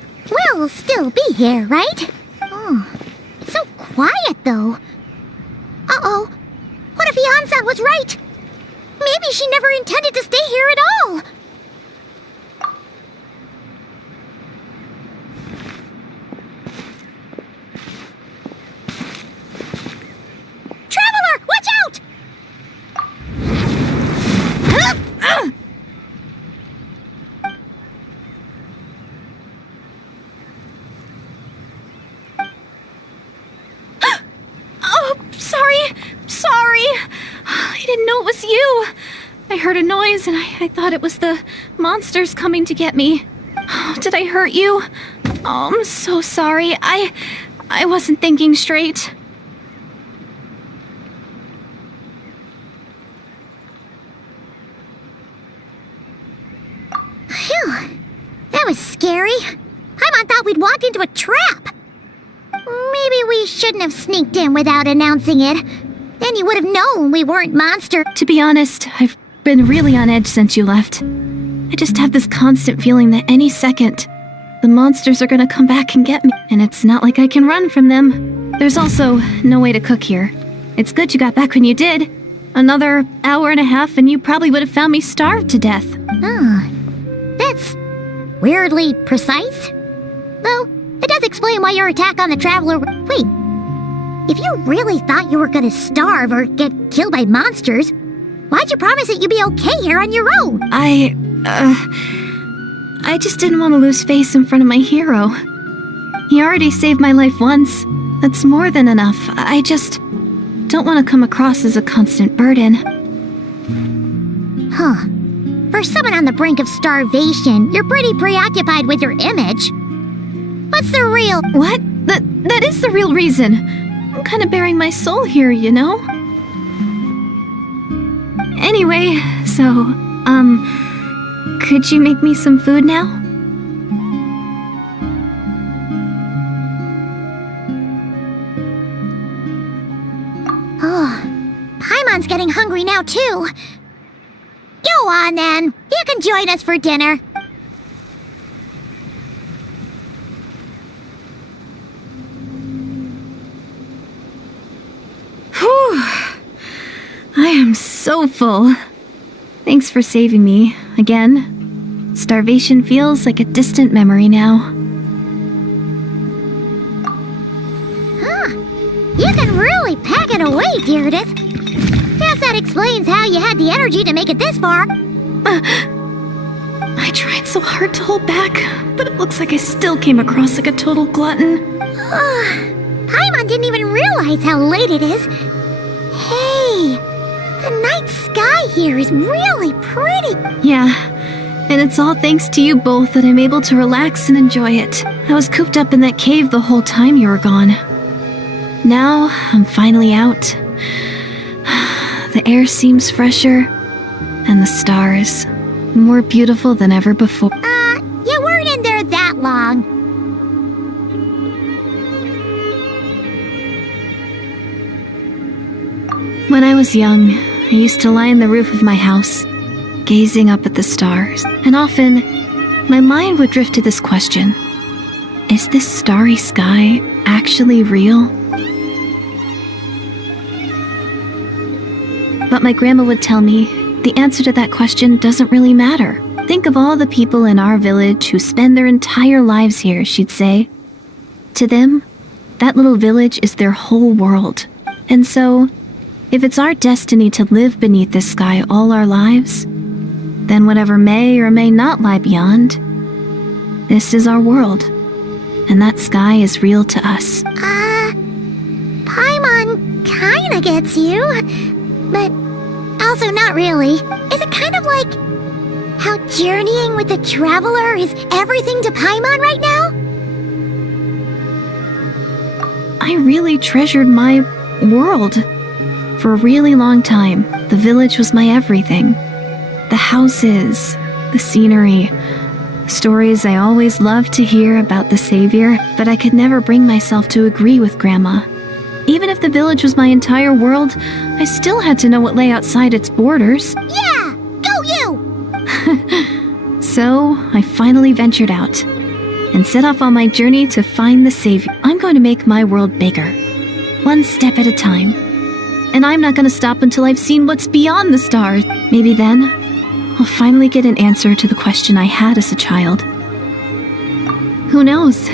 will still be here, right? Oh, it's so quiet though. Uh-oh. What if Yansa was right? Maybe she never intended to stay here at all. Traveler, watch out! Oh, sorry. I didn't know it was you. I heard a noise and I thought it was the monsters coming to get me. Oh, did I hurt you? Oh, I'm so sorry. I wasn't thinking straight. Phew, that was scary. Paimon thought we'd walked into a trap. Maybe we shouldn't have sneaked in without announcing it. Then you would have known we weren't monster. To be honest, I've been really on edge since you left. I just have this constant feeling that any second, the monsters are gonna come back and get me. And it's not like I can run from them. There's also no way to cook here. It's good you got back when you did. Another hour and a half and you probably would have found me starved to death. That's weirdly precise. Though, it does explain why your attack on the Traveler... Wait, if you really thought you were gonna starve or get killed by monsters, why'd you promise that you'd be okay here on your own? I just didn't want to lose face in front of my hero. He already saved my life once. That's more than enough. I just don't want to come across as a constant burden. Huh. For someone on the brink of starvation, you're pretty preoccupied with your image. What's the real... What? That is the real reason. I'm kind of bearing my soul here, you know? Anyway, so, could you make me some food now? Oh, Paimon's getting hungry now, too. Go on, then. You can join us for dinner. Whew. I am so full. Thanks for saving me, again. Starvation feels like a distant memory now. You can really pack it away, Deirdre. Guess that explains how you had the energy to make it this far. I tried so hard to hold back, but it looks like I still came across like a total glutton. Paimon didn't even realize how late it is. Hey, the night sky here is really pretty. Yeah, and it's all thanks to you both that I'm able to relax and enjoy it. I was cooped up in that cave the whole time you were gone. Now, I'm finally out. The air seems fresher, and the stars more beautiful than ever before. You weren't in there that that long. When I was young, I used to lie on the roof of my house, gazing up at the stars, and often my mind would drift to this question: is this starry sky actually real? But my grandma would tell me the answer to that question doesn't really matter. Think of all the people in our village who spend their entire lives here, she'd say. To them, that little village is their whole world. And so, if it's our destiny to live beneath this sky all our lives, then whatever may or may not lie beyond, this is our world. And that sky is real to us. Paimon kinda gets you, but also not really. Is it kind of like how journeying with the Traveler is everything to Paimon right now? I really treasured my world. For a really long time, the village was my everything. The houses, the scenery, stories I always loved to hear about the Savior, but I could never bring myself to agree with Grandma. Even if the village was my entire world, I still had to know what lay outside its borders. Yeah! Go you! So, I finally ventured out and set off on my journey to find the Savior. I'm going to make my world bigger, one step at a time. And I'm not going to stop until I've seen what's beyond the stars. Maybe then, I'll finally get an answer to the question I had as a child. Who knows?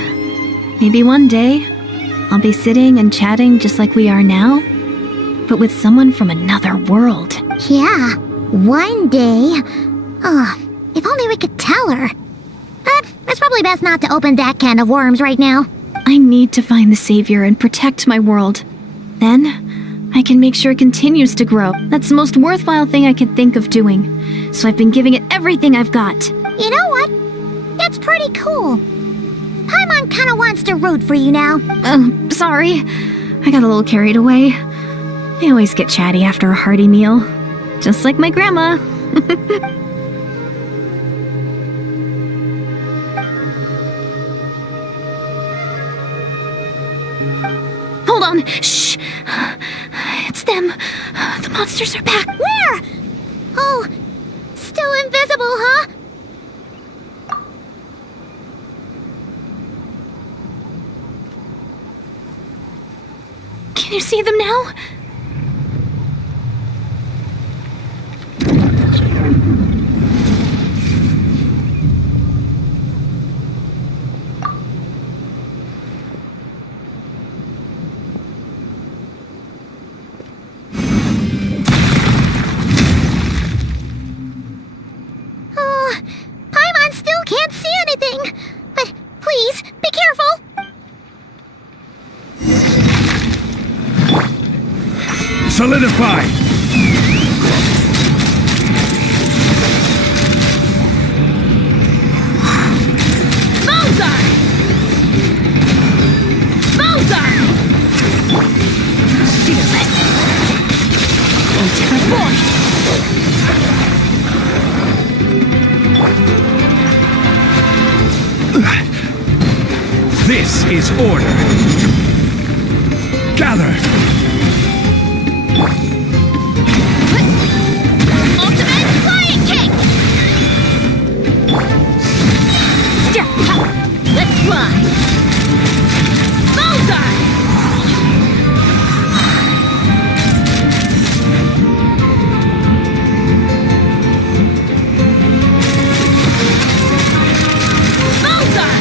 Maybe one day, I'll be sitting and chatting just like we are now, but with someone from another world. Yeah, one day. Oh, if only we could tell her. But it's probably best not to open that can of worms right now. I need to find the Savior and protect my world. Then, I can make sure it continues to grow. That's the most worthwhile thing I could think of doing. So I've been giving it everything I've got. You know what? That's pretty cool. Paimon kinda wants to root for you now. Sorry. I got a little carried away. I always get chatty after a hearty meal. Just like my grandma. Hold on. Shh. It's them. The monsters are back. Where? Oh, still invisible, huh? Can you see them now? Oh, Paimon still can't see anything. But please, be careful. Solidify! Bullseye! Bullseye! Fearless! Ultimate force! This is order. Gather! Ultimate flying kick! Let's fly! Bullseye! Bullseye!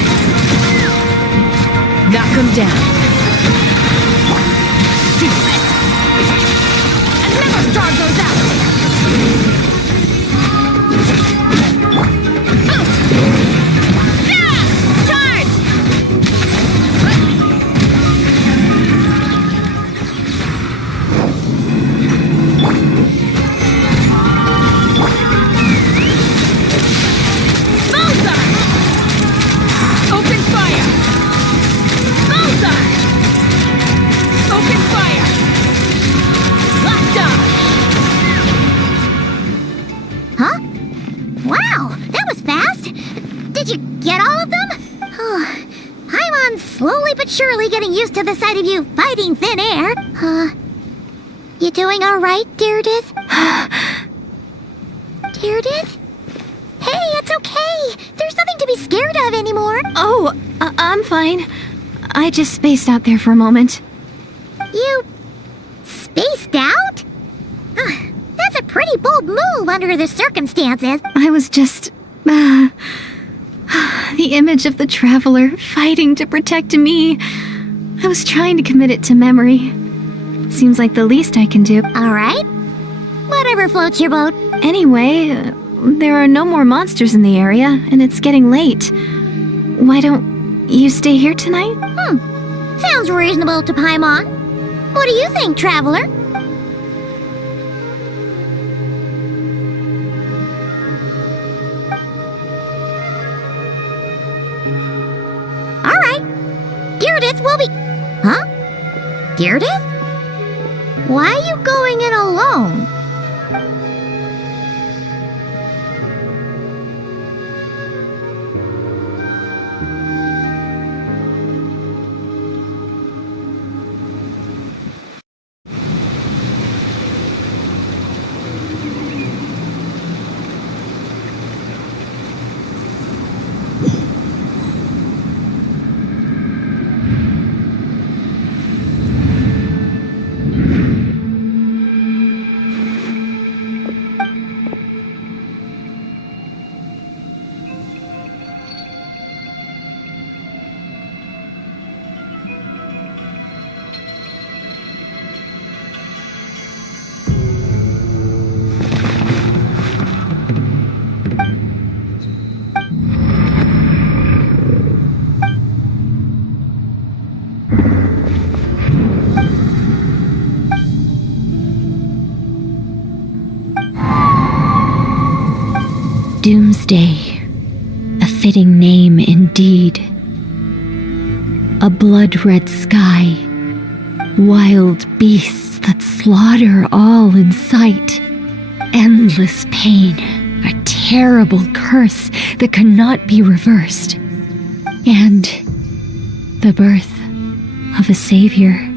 Knock him down. Fearless! And never star goes out! Charge! Bullseye! Open fire! Bullseye! surely getting used to the sight of you fighting thin air. You doing alright, Deirdith? Deirdith? Hey, it's okay. There's nothing to be scared of anymore. Oh, I'm fine. I just spaced out there for a moment. You spaced out? That's a pretty bold move under the circumstances. I was just... the image of the traveler fighting to protect me. I was trying to commit it to memory. Seems like the least I can do. Alright. Whatever floats your boat. Anyway, there are no more monsters in the area, and it's getting late. Why don't you stay here tonight? Sounds reasonable to Paimon. What do you think, traveler? Alright. Deirdith will be... Huh? Deirdith? Why are you going in alone? Doomsday, a fitting name indeed. A blood-red sky, wild beasts that slaughter all in sight, endless pain, a terrible curse that cannot be reversed, and the birth of a savior.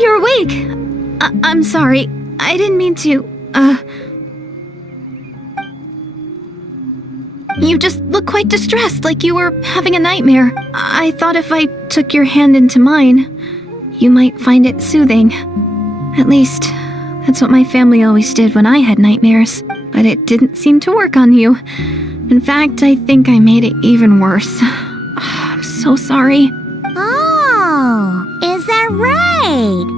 You're awake! I'm sorry. I didn't mean to, You just look quite distressed, like you were having a nightmare. I thought if I took your hand into mine, you might find it soothing. At least, that's what my family always did when I had nightmares. But it didn't seem to work on you. In fact, I think I made it even worse. I'm so sorry. Oh, is that right?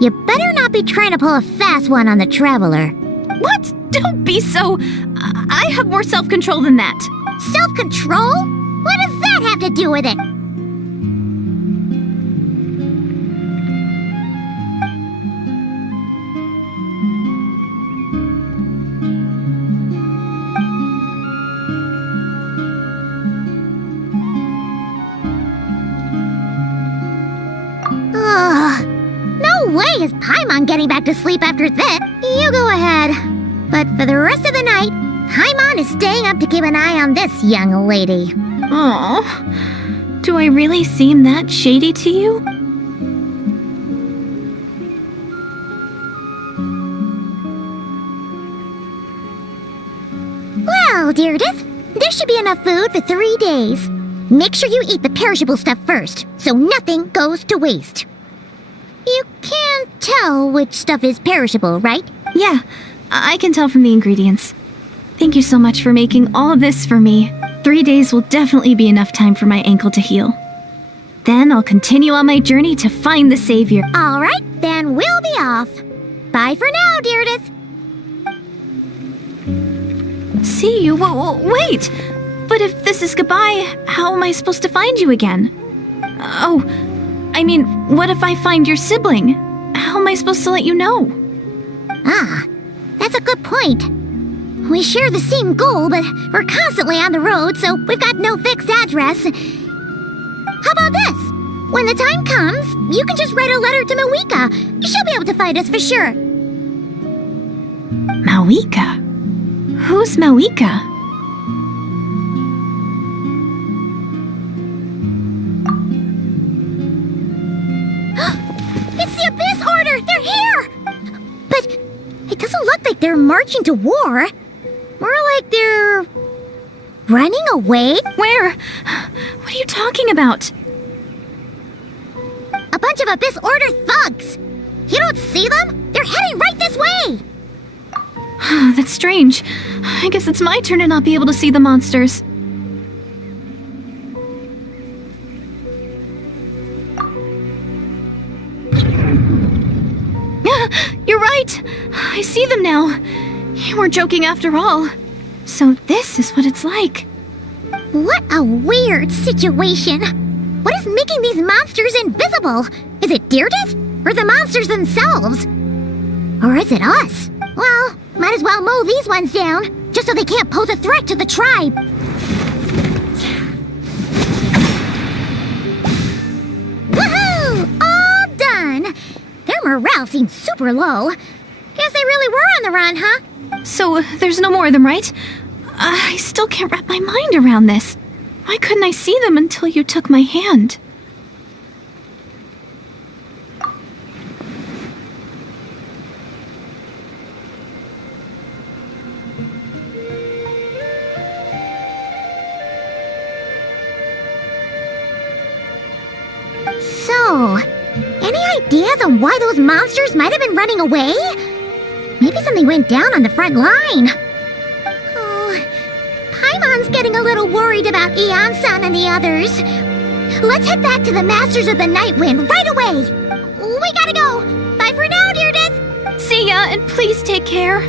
You better not be trying to pull a fast one on the traveler. What? Don't be so... I have more self-control than that. Self-control? What does that have to do with it? Ugh. No way is Paimon getting back to sleep after this. You go ahead. But for the rest of the night, Paimon is staying up to keep an eye on this young lady. Aw. Do I really seem that shady to you? Well, Deirdith, there should be enough food for 3 days. Make sure you eat the perishable stuff first, so nothing goes to waste. You can't tell which stuff is perishable, right? Yeah, I can tell from the ingredients. Thank you so much for making all this for me. 3 days will definitely be enough time for my ankle to heal. Then I'll continue on my journey to find the savior. All right, then we'll be off. Bye for now, Deirdith. See you? Wait! But if this is goodbye, how am I supposed to find you again? Oh, I mean, what if I find your sibling? How am I supposed to let you know? Ah, that's a good point. We share the same goal, but we're constantly on the road, so we've got no fixed address. How about this? When the time comes, you can just write a letter to Mawika. She'll be able to find us for sure. Mawika? Who's Mawika? It's the Abyss Order! They're here! But it doesn't look like they're marching to war. More like they're running away. Where? What are you talking about? A bunch of Abyss Order thugs! You don't see them? They're heading right this way! That's strange. I guess it's my turn to not be able to see the monsters. You're right! I see them now. You weren't joking after all. So this is what it's like. What a weird situation. What is making these monsters invisible? Is it Deirdit? Or the monsters themselves? Or is it us? Well, might as well mow these ones down, just so they can't pose a threat to the tribe. Woohoo! All done! Their morale seems super low. Guess they really were on the run, huh? So there's no more of them, right? I still can't wrap my mind around this. Why couldn't I see them until you took my hand? So, any ideas on why those monsters might have been running away? Maybe something went down on the front line. Oh, Paimon's getting a little worried about Eon-san and the others. Let's head back to the Masters of the Night Wind right away. We gotta go. Bye for now, Deirdit. See ya, and please take care.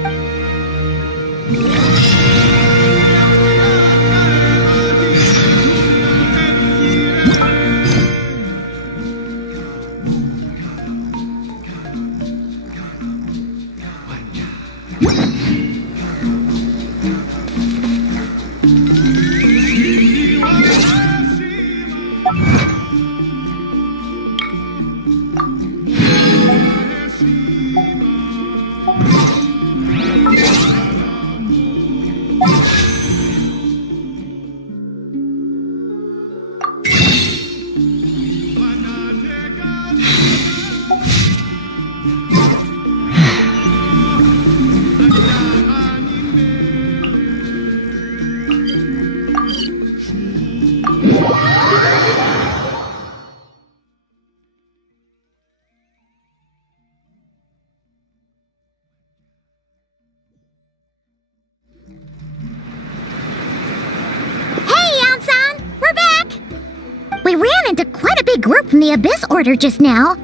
Group from the Abyss Order just now.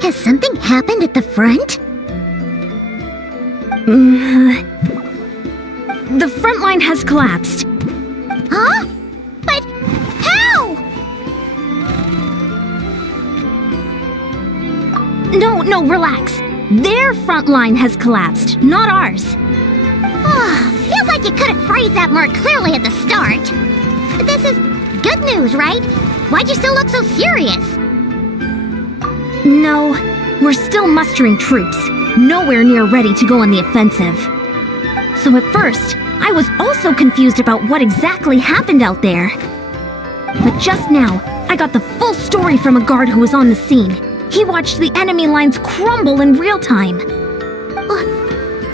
Has something happened at the front? The front line has collapsed. Huh? But how? No, relax. Their front line has collapsed, not ours. Feels like you could have phrased that more clearly at the start. But this is good news, right? Why'd you still look so serious? No, we're still mustering troops, nowhere near ready to go on the offensive. So at first, I was also confused about what exactly happened out there. But just now, I got the full story from a guard who was on the scene. He watched the enemy lines crumble in real time.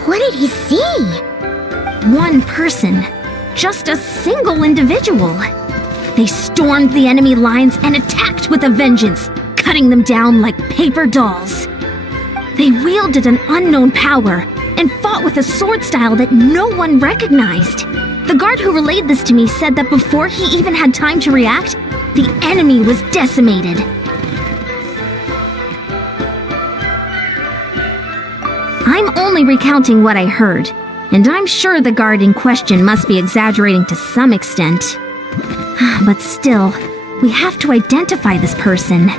What did he see? One person. Just a single individual. They stormed the enemy lines and attacked with a vengeance, cutting them down like paper dolls. They wielded an unknown power and fought with a sword style that no one recognized. The guard who relayed this to me said that before he even had time to react, the enemy was decimated. I'm only recounting what I heard, and I'm sure the guard in question must be exaggerating to some extent. But still, we have to identify this person.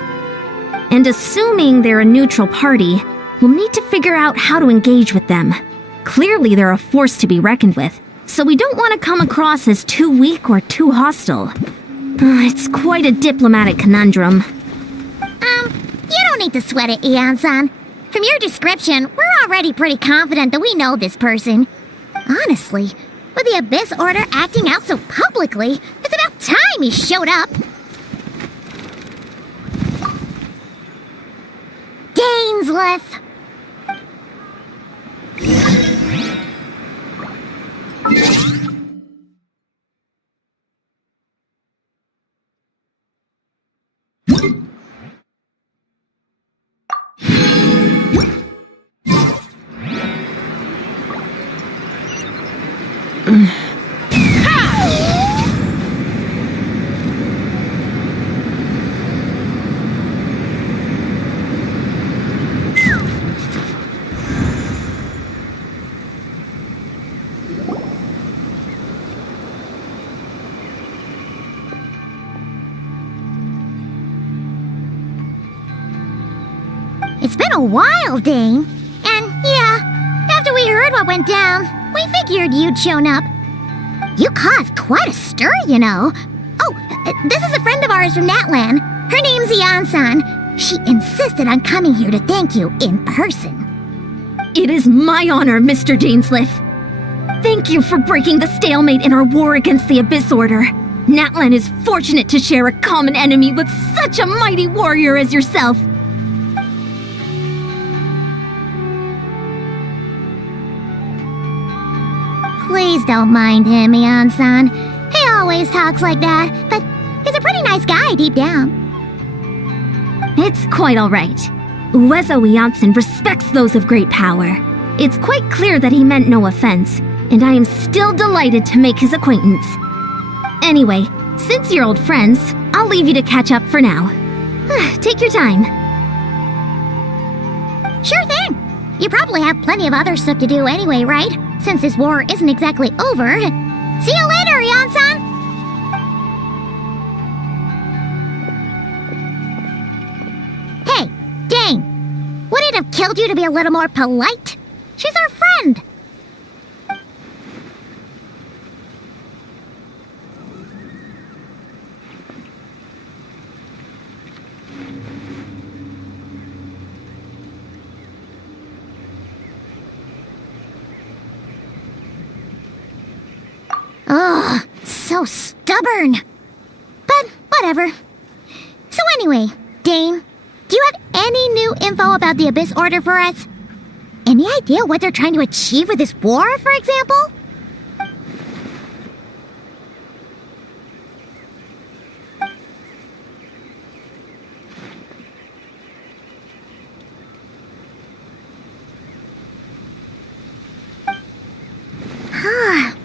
And assuming they're a neutral party, we'll need to figure out how to engage with them. Clearly they're a force to be reckoned with, so we don't want to come across as too weak or too hostile. It's quite a diplomatic conundrum. You don't need to sweat it, Eon-san. From your description, we're already pretty confident that we know this person. Honestly, with the Abyss Order acting out so publicly, it's about time he showed up. Dainsleif! It's been a while, Dane. And yeah, after we heard what went down, we figured you'd shown up. You caused quite a stir, you know. Oh, this is a friend of ours from Natlan. Her name's Eon-san. She insisted on coming here to thank you in person. It is my honor, Mr. Dainsleif. Thank you for breaking the stalemate in our war against the Abyss Order. Natlan is fortunate to share a common enemy with such a mighty warrior as yourself. Please don't mind him, Eon-san. He always talks like that, but he's a pretty nice guy deep down. It's quite all right. Uezo Eonson respects those of great power. It's quite clear that he meant no offense, and I am still delighted to make his acquaintance. Anyway, since you're old friends, I'll leave you to catch up for now. Take your time. Sure thing. You probably have plenty of other stuff to do anyway, right? Since this war isn't exactly over. See you later, Eon-san! Hey, Dane! Would it have killed you to be a little more polite? She's our friend! Ugh, so stubborn. But whatever. So anyway, Dane, do you have any new info about the Abyss Order for us? Any idea what they're trying to achieve with this war, for example?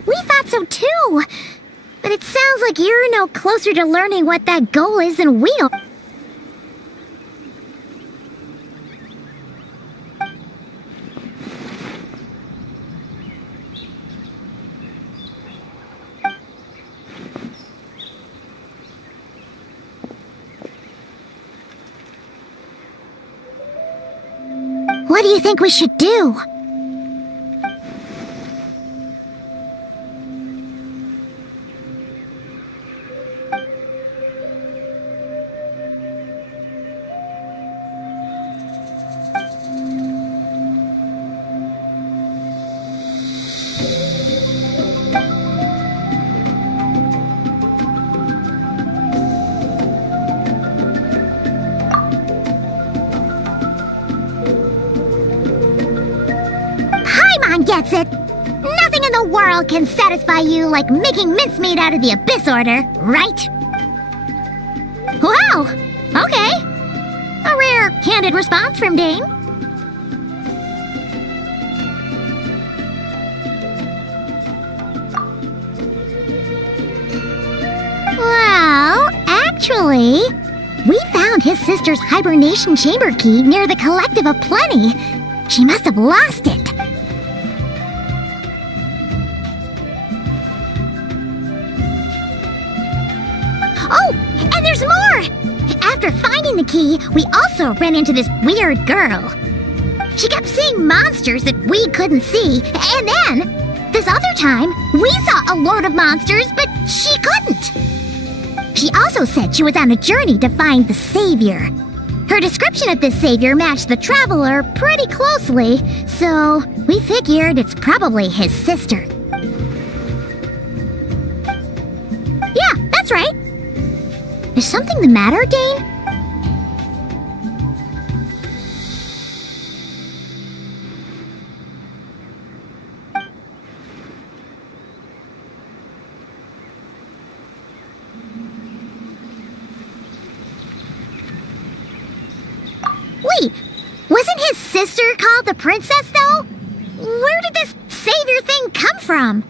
We thought so too. But it sounds like you're no closer to learning what that goal is than we are. What do you think we should do? Gets it. Nothing in the world can satisfy you like making mincemeat out of the Abyss Order, right? Wow! Okay. A rare, candid response from Dane. Well, actually, we found his sister's hibernation chamber key near the Collective of Plenty. She must have lost it. After finding the key, we also ran into this weird girl. She kept seeing monsters that we couldn't see, and then, this other time, we saw a load of monsters, but she couldn't. She also said she was on a journey to find the Savior. Her description of this Savior matched the Traveler pretty closely, so we figured it's probably his sister. Yeah, that's right. Is something the matter, Dane? Wait, wasn't his sister called the princess, though? Where did this savior thing come from?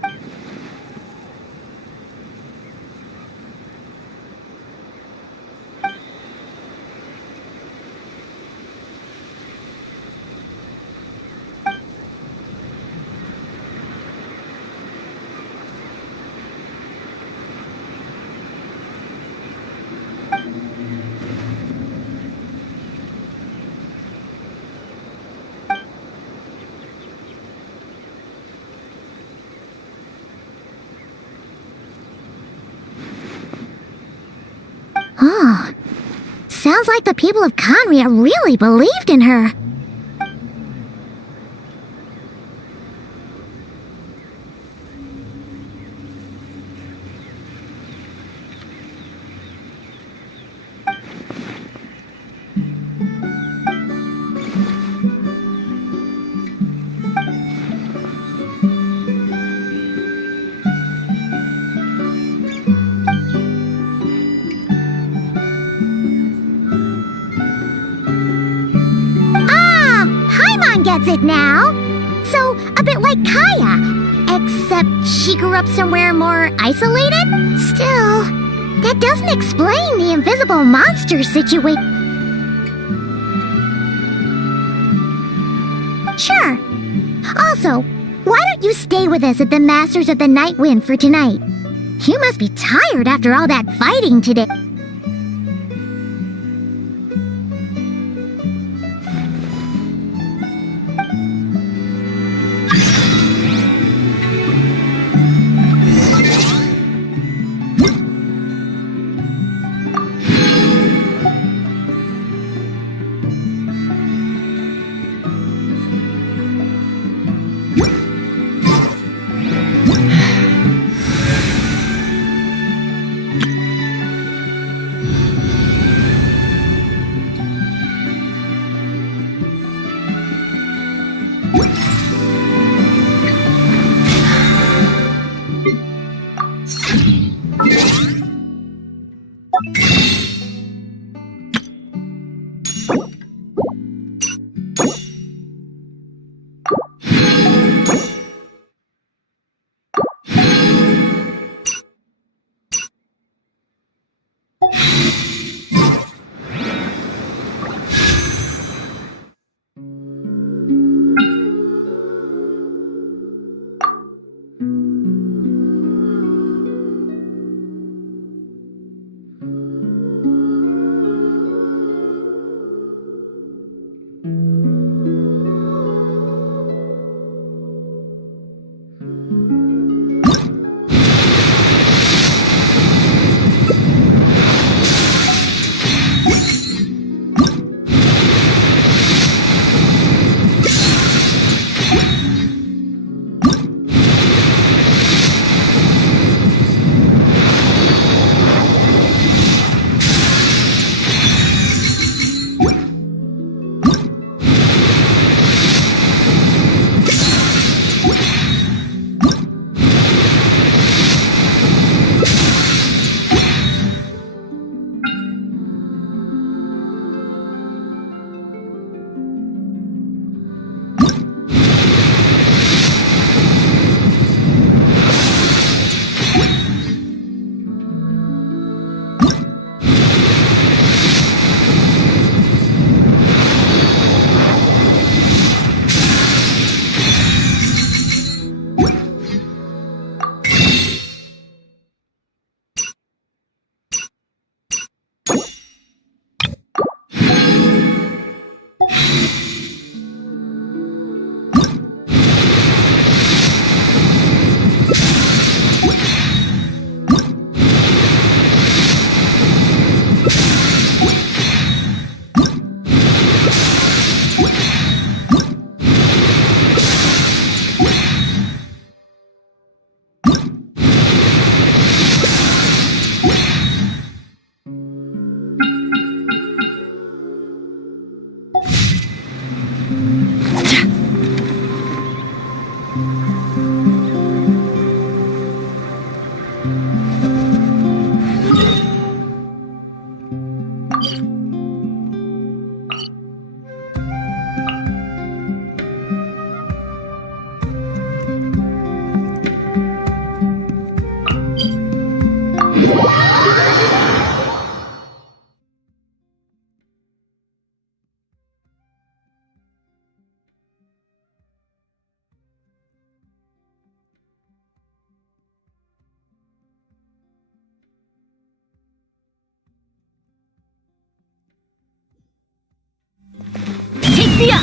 Oh, sounds like the people of Conria really believed in her. Gets it now. So, a bit like Kaya, except she grew up somewhere more isolated? Still, that doesn't explain the invisible monster situation. Sure. Also, why don't you stay with us at the Masters of the Night Wind for tonight? You must be tired after all that fighting today. Take me up!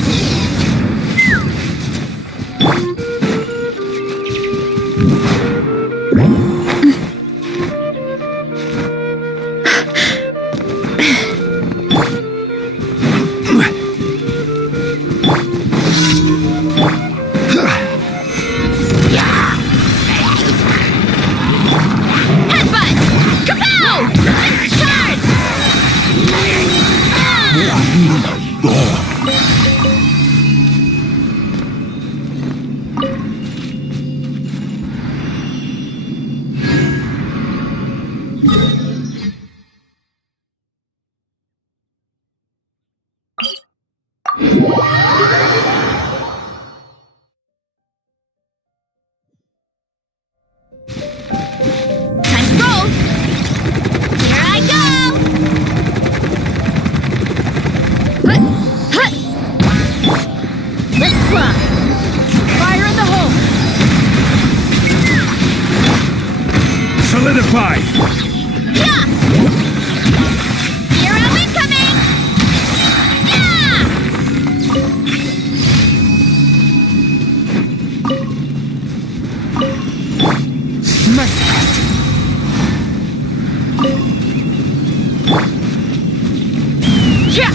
Solidify! Yeah! Hero incoming! Yeah! Merciless! Yeah!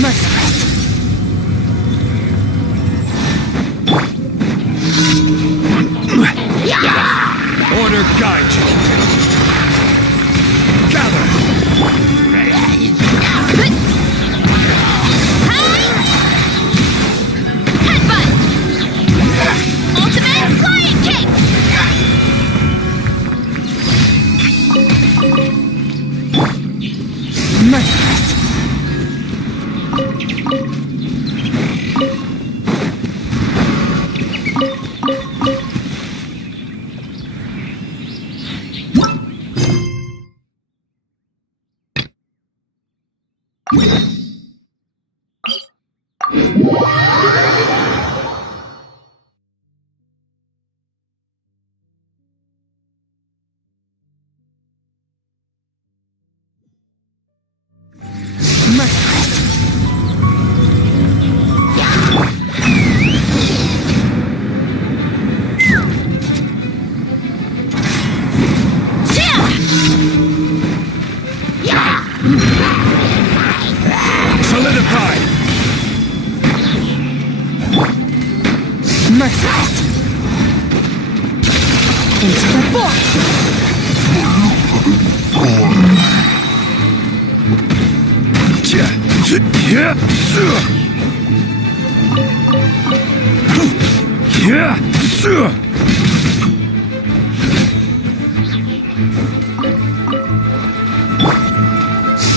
Merciless! Order guide you! Gather! Headbutt! Ultimate flying kick! Merciless! Solidify! Merciless! Into the force!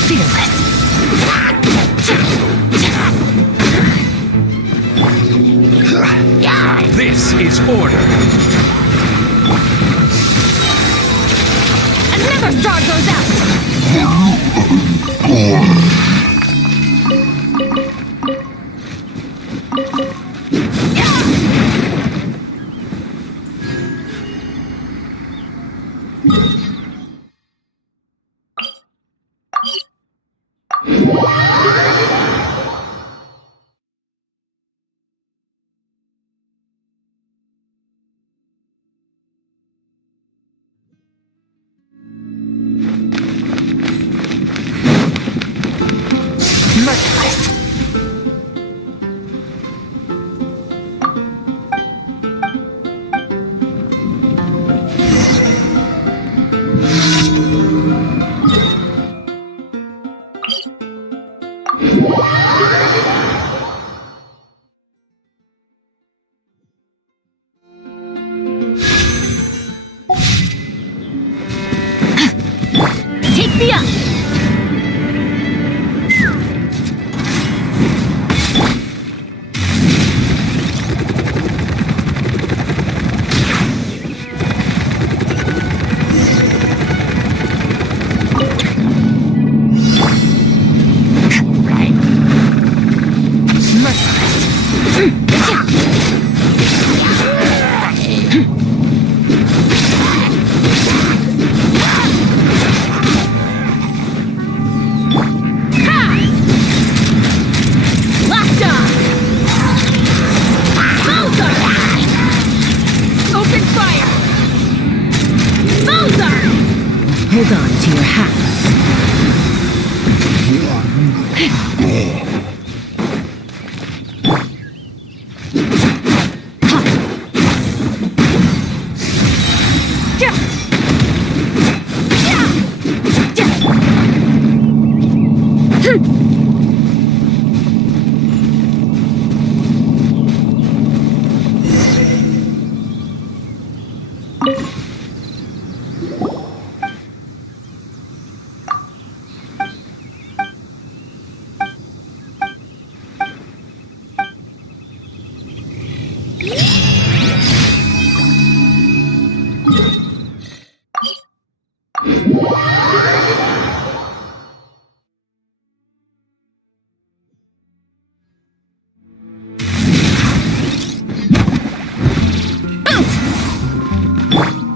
Fearless! This is order! Another star goes out! Merciless! Take me up! hold on to your hats.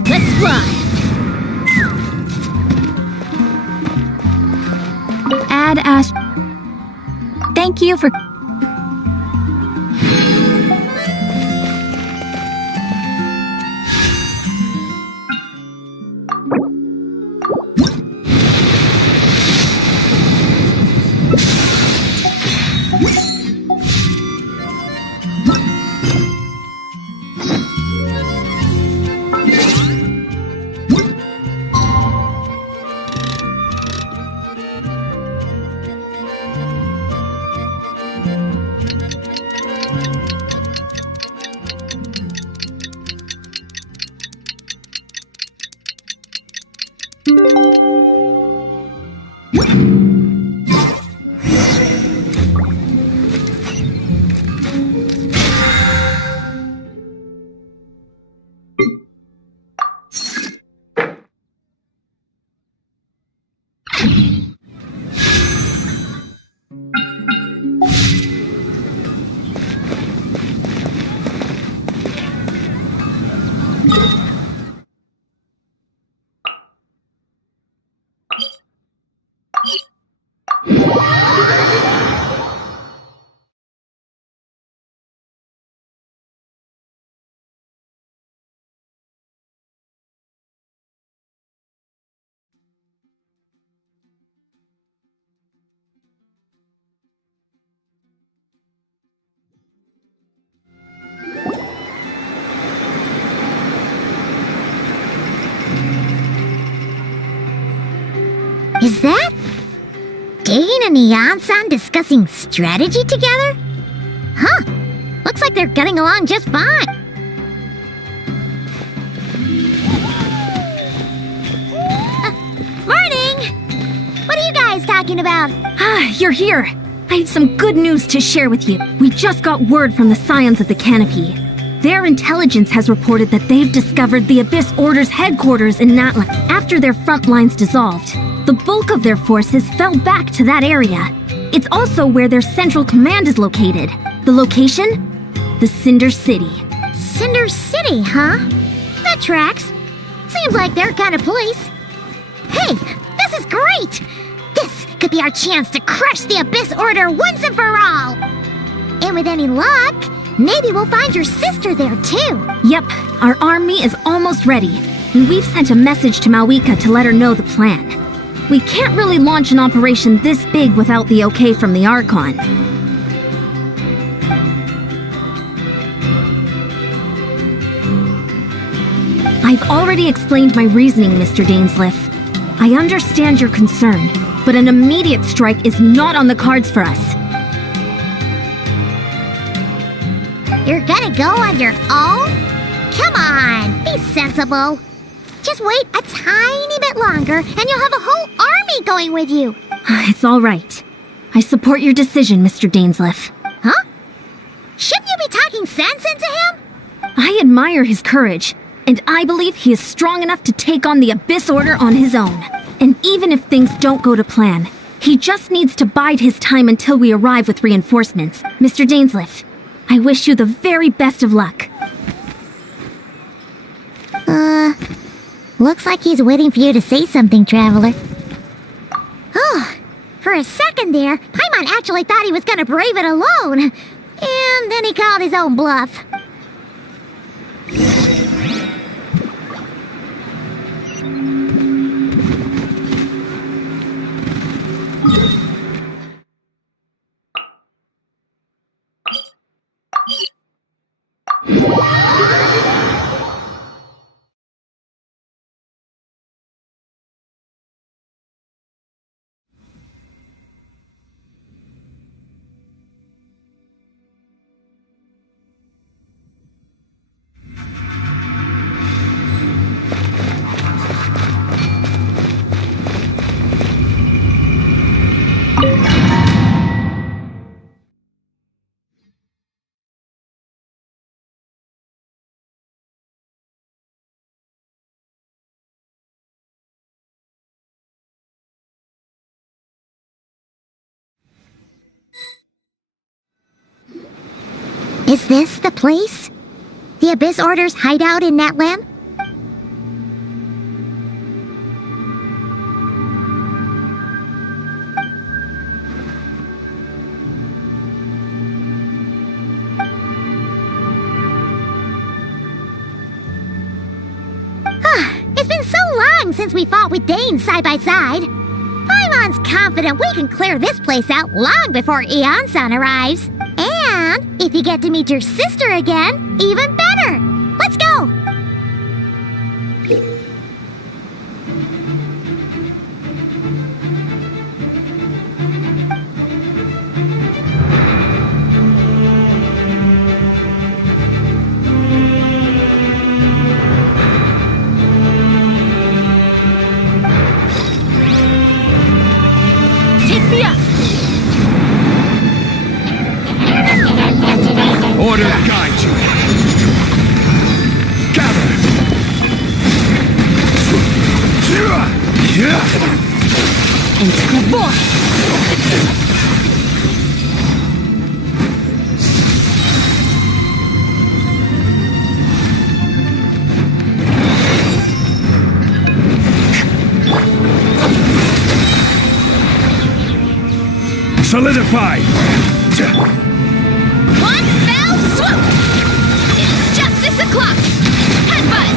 Let's fly! Ad Ash. Thank you for. Is that Dane and Neon-san discussing strategy together? Huh. Looks like they're getting along just fine. Morning! What are you guys talking about? Ah, you're here! I have some good news to share with you. We just got word from the Scions of the Canopy. Their intelligence has reported that they've discovered the Abyss Order's headquarters in Natlan. After their front lines dissolved, the bulk of their forces fell back to that area. It's also where their central command is located. The location? The Cinder City. Cinder City, huh? That tracks. Seems like their kind of place. Hey, this is great! This could be our chance to crush the Abyss Order once and for all! And with any luck, maybe we'll find your sister there too. Yep, our army is almost ready, and we've sent a message to Mawika to let her know the plan. We can't really launch an operation this big without the okay from the Archon. I've already explained my reasoning, Mr. Dainsleif. I understand your concern, but an immediate strike is not on the cards for us. You're gonna go on your own? Come on, be sensible. Just wait a tiny bit longer and you'll have a whole army going with you. It's all right. I support your decision, Mr. Dainsleif. Huh? Shouldn't you be talking sense into him? I admire his courage, and I believe he is strong enough to take on the Abyss Order on his own. And even if things don't go to plan, he just needs to bide his time until we arrive with reinforcements. Mr. Dainsleif, I wish you the very best of luck. Looks like he's waiting for you to say something, Traveler. Oh, for a second there, Paimon actually thought he was gonna brave it alone. And then he called his own bluff. Is this the place? The Abyss Order's hideout in Natlan? It's been so long since we fought with Dane side by side. Paimon's confident we can clear this place out long before Eon-san arrives. And if you get to meet your sister again, even better! Let's go! Order guide you. Gather. Into the void! Solidify. One fell swoop! It's justice o'clock! Headbutt!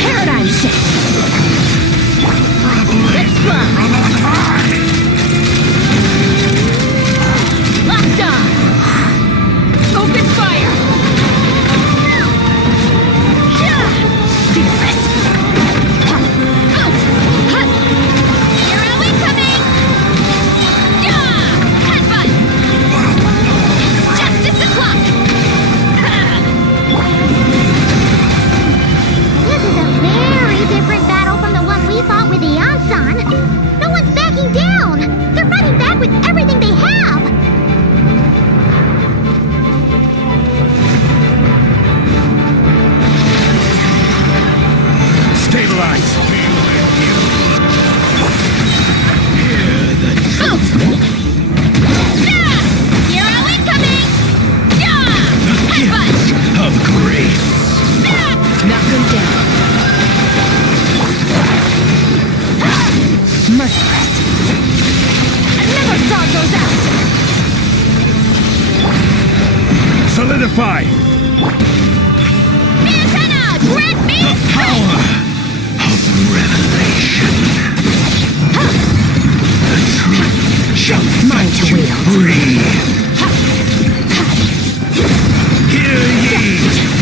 Paradigm shift! Let's fly! Locked on! Open fire! Fearless! Hero incoming! Headbutt! It's justice o'clock! This is a very different battle from the one we fought with Eon-san. No one's backing down! They're fighting back with everything they have! Stabilize. Hero incoming! Headbutt! Of grace. Knock them down. Merciless. I never thought those out. Solidify. Antenna! Grant me The power of revelation. The truth shall Mine set to you wield. free. Hear ye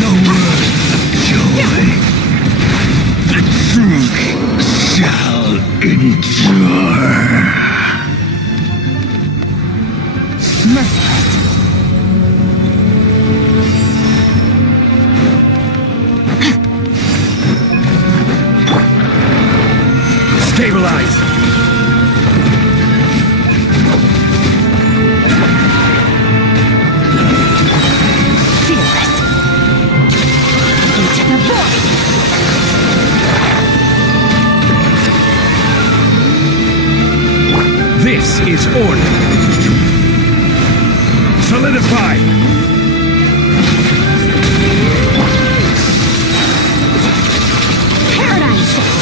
the words of joy. The truth shall endure. Merciless. Stabilize. Fearless. Into the void. This is order. Solidify. Paradigm shift.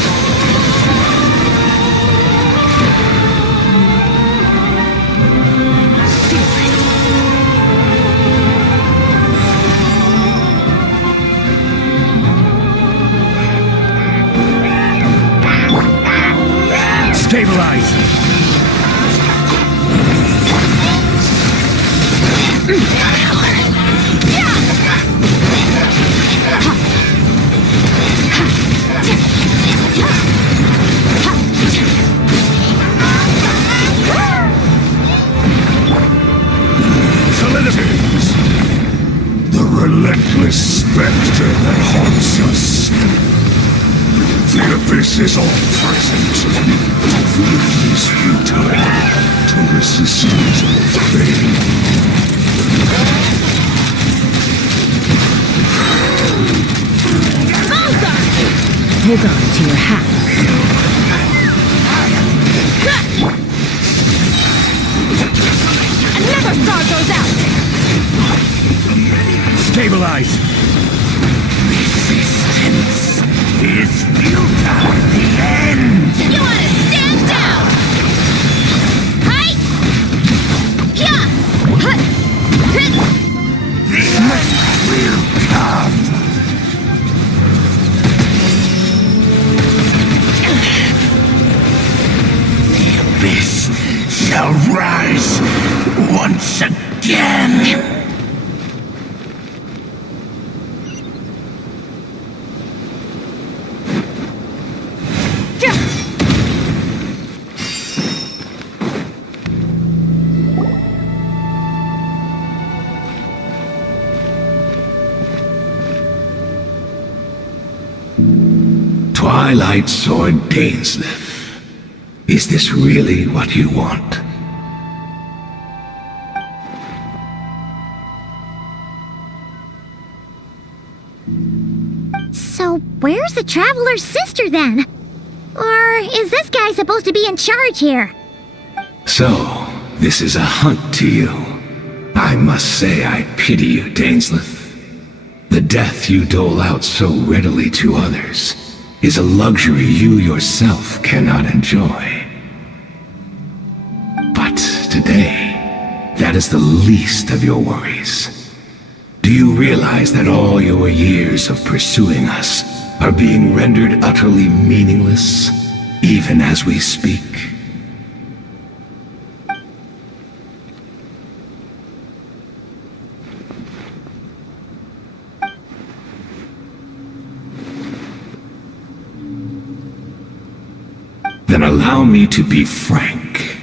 Stabilize. Solidifies. The relentless specter that haunts us. The abyss is all present. To flee is futile. To resist is vain. hold on to your hats. Another star goes out! Stabilize! Resistance is futile. The end! You wanna stand down! Hi! Yeah! Hut! Hit! The end will come! The abyss shall rise once again! Twilight Sword Dainsleif. Is this really what you want? So, where's the Traveler's sister then? Or is this guy supposed to be in charge here? So, this is a hunt to you. I must say I pity you, Dainsleif. The death you dole out so readily to others is a luxury you yourself cannot enjoy. But today, that is the least of your worries. Do you realize that all your years of pursuing us are being rendered utterly meaningless, even as we speak? Then allow me to be frank.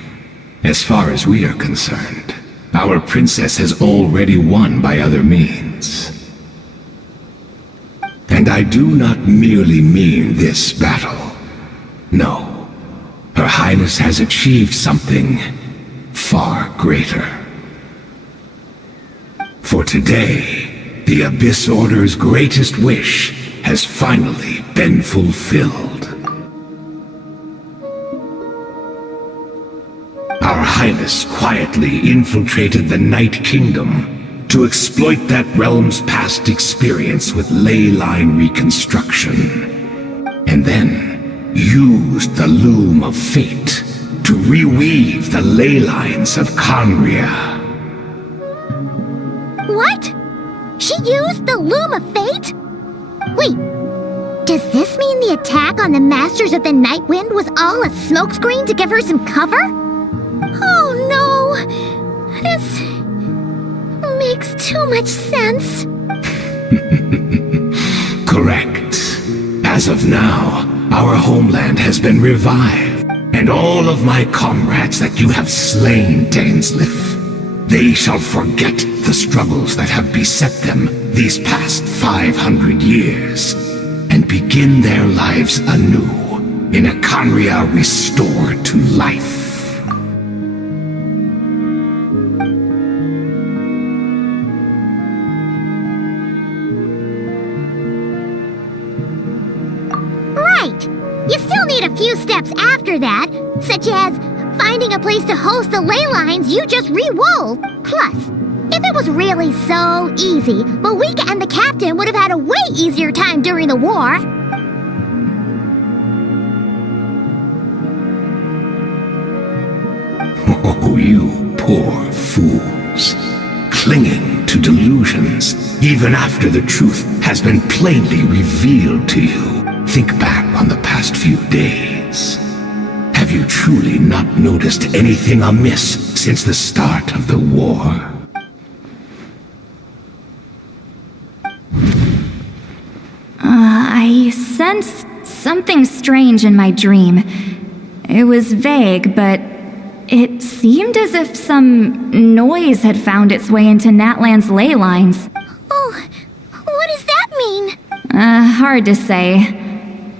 As far as we are concerned, our princess has already won by other means. And I do not merely mean this battle. No, Her Highness has achieved something far greater. For today, the Abyss Order's greatest wish has finally been fulfilled. Our Highness quietly infiltrated the Night Kingdom to exploit that realm's past experience with ley line reconstruction, and then used the Loom of Fate to reweave the ley lines of Conria. What? She used the Loom of Fate? Wait, does this mean the attack on the Masters of the Night Wind was all a smokescreen to give her some cover? Oh no! This makes too much sense. Correct. As of now, our homeland has been revived, and all of my comrades that you have slain, Dainsleif, they shall forget the struggles that have beset them these past 500 years, and begin their lives anew in a Conria restored to life. You still need a few steps after that, such as finding a place to host the ley lines you just re-wove. Plus, if it was really so easy, Moika and the captain would have had a way easier time during the war. Oh, you poor fools. Clinging to delusions, even after the truth has been plainly revealed to you. Think back on the past few days. Have you truly not noticed anything amiss since the start of the war? I sensed something strange in my dream. It was vague, but it seemed as if some noise had found its way into Natlan's ley lines. Oh, what does that mean? Hard to say.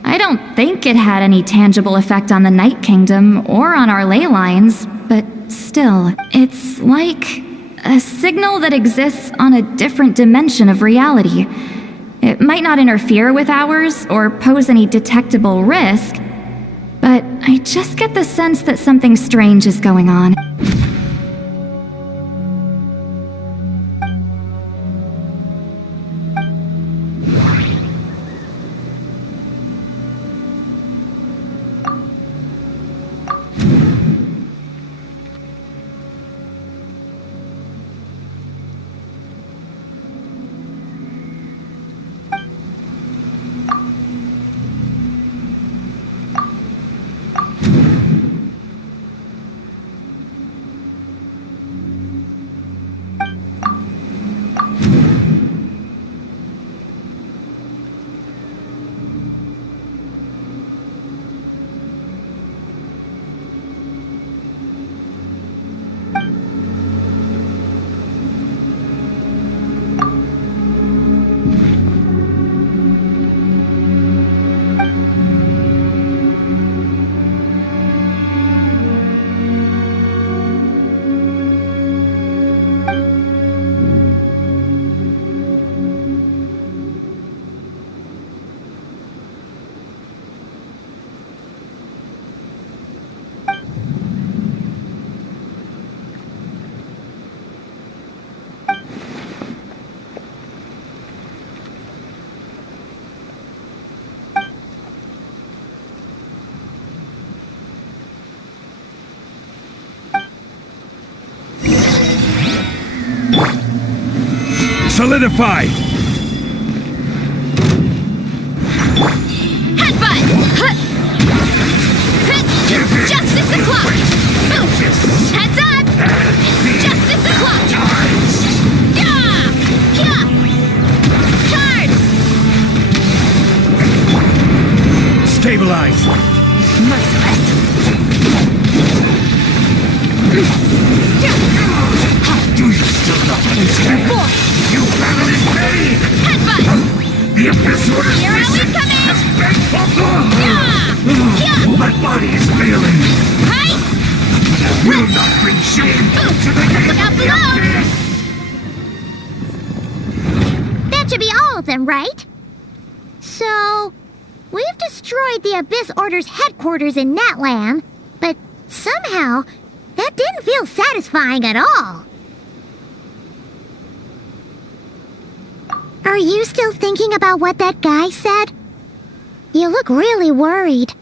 I don't think it had any tangible effect on the Night Kingdom or on our ley lines, but still, it's like a signal that exists on a different dimension of reality. It might not interfere with ours or pose any detectable risk, but I just get the sense that something strange is going on. Solidify! Headbutt! Justice o'clock! Heads up! Justice o'clock! Yeah! Yeah! Charge! Stabilize! Merciless! Do you still not understand? You battle in vain! Headbutt! The Abyss Order's Here I mission come in! has been fulfilled! Yeah! My body is failing! Hi! But I will not bring shame to the name Look out of the below! Abyss! That should be all of them, right? So, we've destroyed the Abyss Order's headquarters in Natlan, but somehow, that didn't feel satisfying at all. Are you still thinking about what that guy said? You look really worried.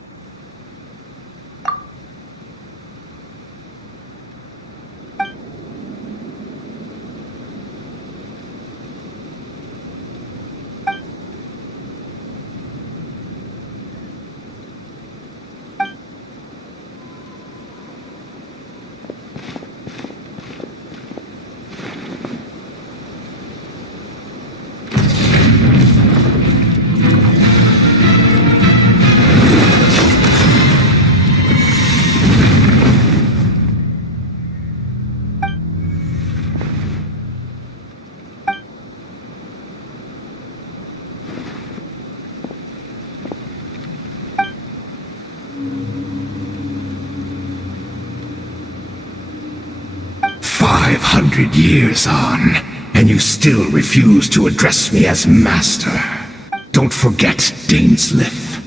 Years on, and you still refuse to address me as master. Don't forget, Dainsleif.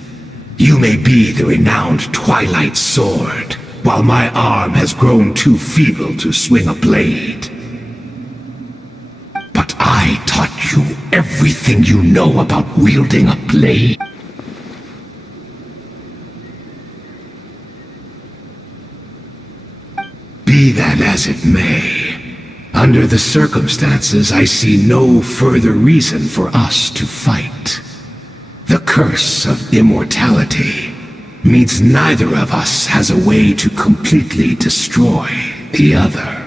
You may be the renowned Twilight Sword, while my arm has grown too feeble to swing a blade. But I taught you everything you know about wielding a blade. Be that as it may, under the circumstances, I see no further reason for us to fight. The curse of immortality means neither of us has a way to completely destroy the other.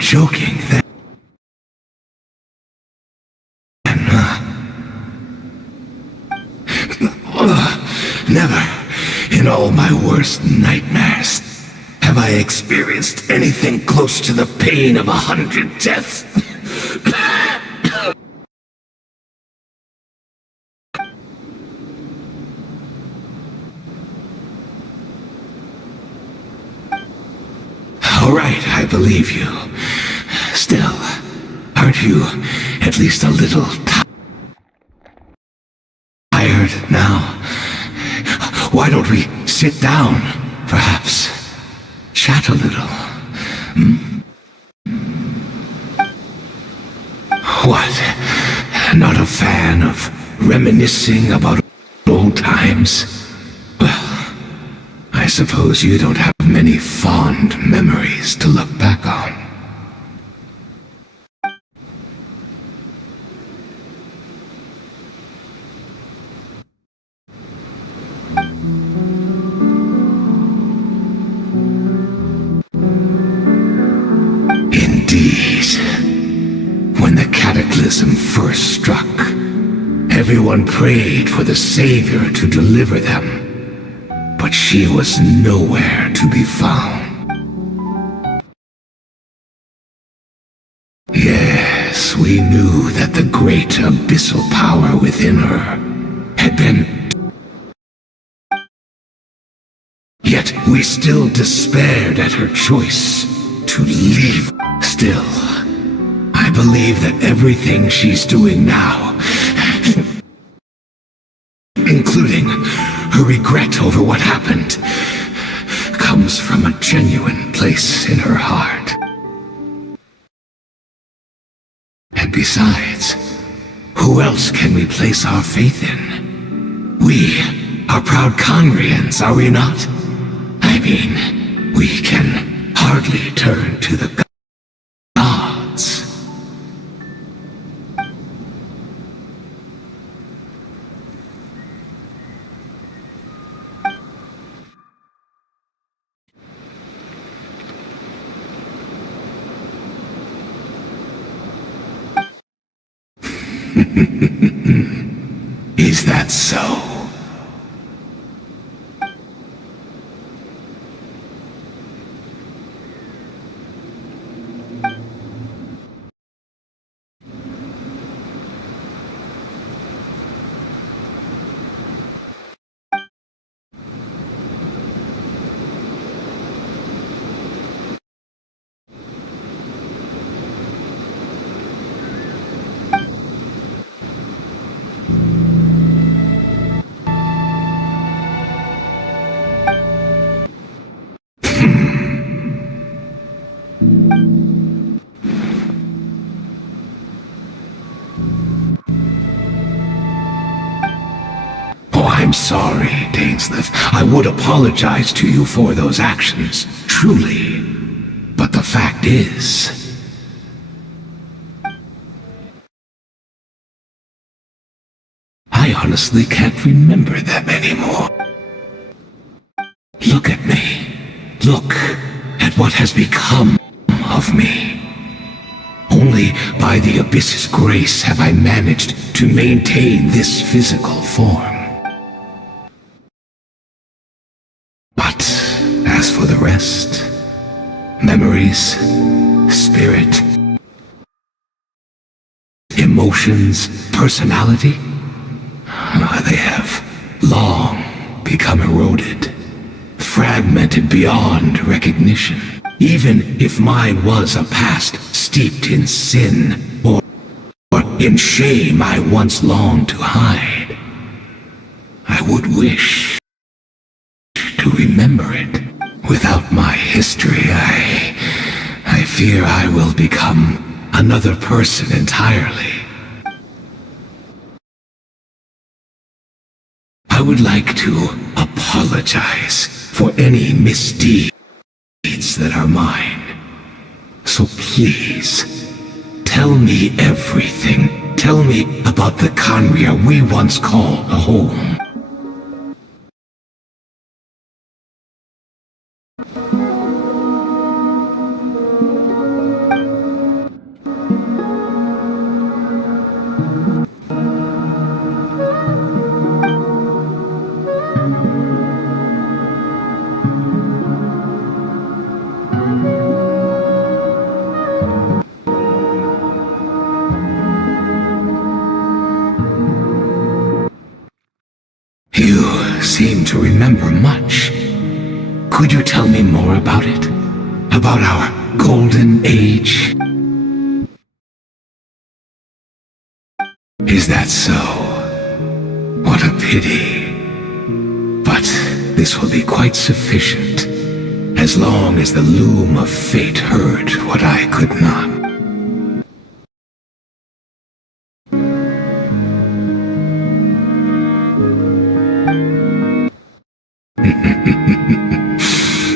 joking then, huh? Never, in all my worst nightmares, have I experienced anything close to the pain of 100 deaths. All right, I believe you. Still, aren't you at least a little tired now? Why don't we sit down, perhaps? Chat a little. What? Not a fan of reminiscing about old times? Well, I suppose you don't have many fond memories to look back on. When the cataclysm first struck, everyone prayed for the Savior to deliver them, but she was nowhere to be found. Yes, we knew that the great abyssal power within her had been... Yet we still despaired at her choice to leave. Still, I believe that everything she's doing now, including her regret over what happened, comes from a genuine place in her heart. And besides, who else can we place our faith in? We are proud Conrians, are we not? I mean, we can hardly turn to the gods. Is that so? I'm sorry, Dainsleif. I would apologize to you for those actions, truly. But the fact is... I honestly can't remember them anymore. Look at me. Look at what has become of me. Only by the Abyss's grace have I managed to maintain this physical form. But as for the rest, memories, spirit, emotions, personality, they have long become eroded, fragmented beyond recognition. Even if mine was a past steeped in sin or in shame I once longed to hide, I would wish to remember it. Without my history, I fear I will become another person entirely. I would like to apologize for any misdeeds that are mine. So please, tell me everything. Tell me about the Conria we once called a home. to remember much. Could you tell me more about it? About our golden age? Is that so? What a pity. But this will be quite sufficient, as long as the loom of fate heard what I could not.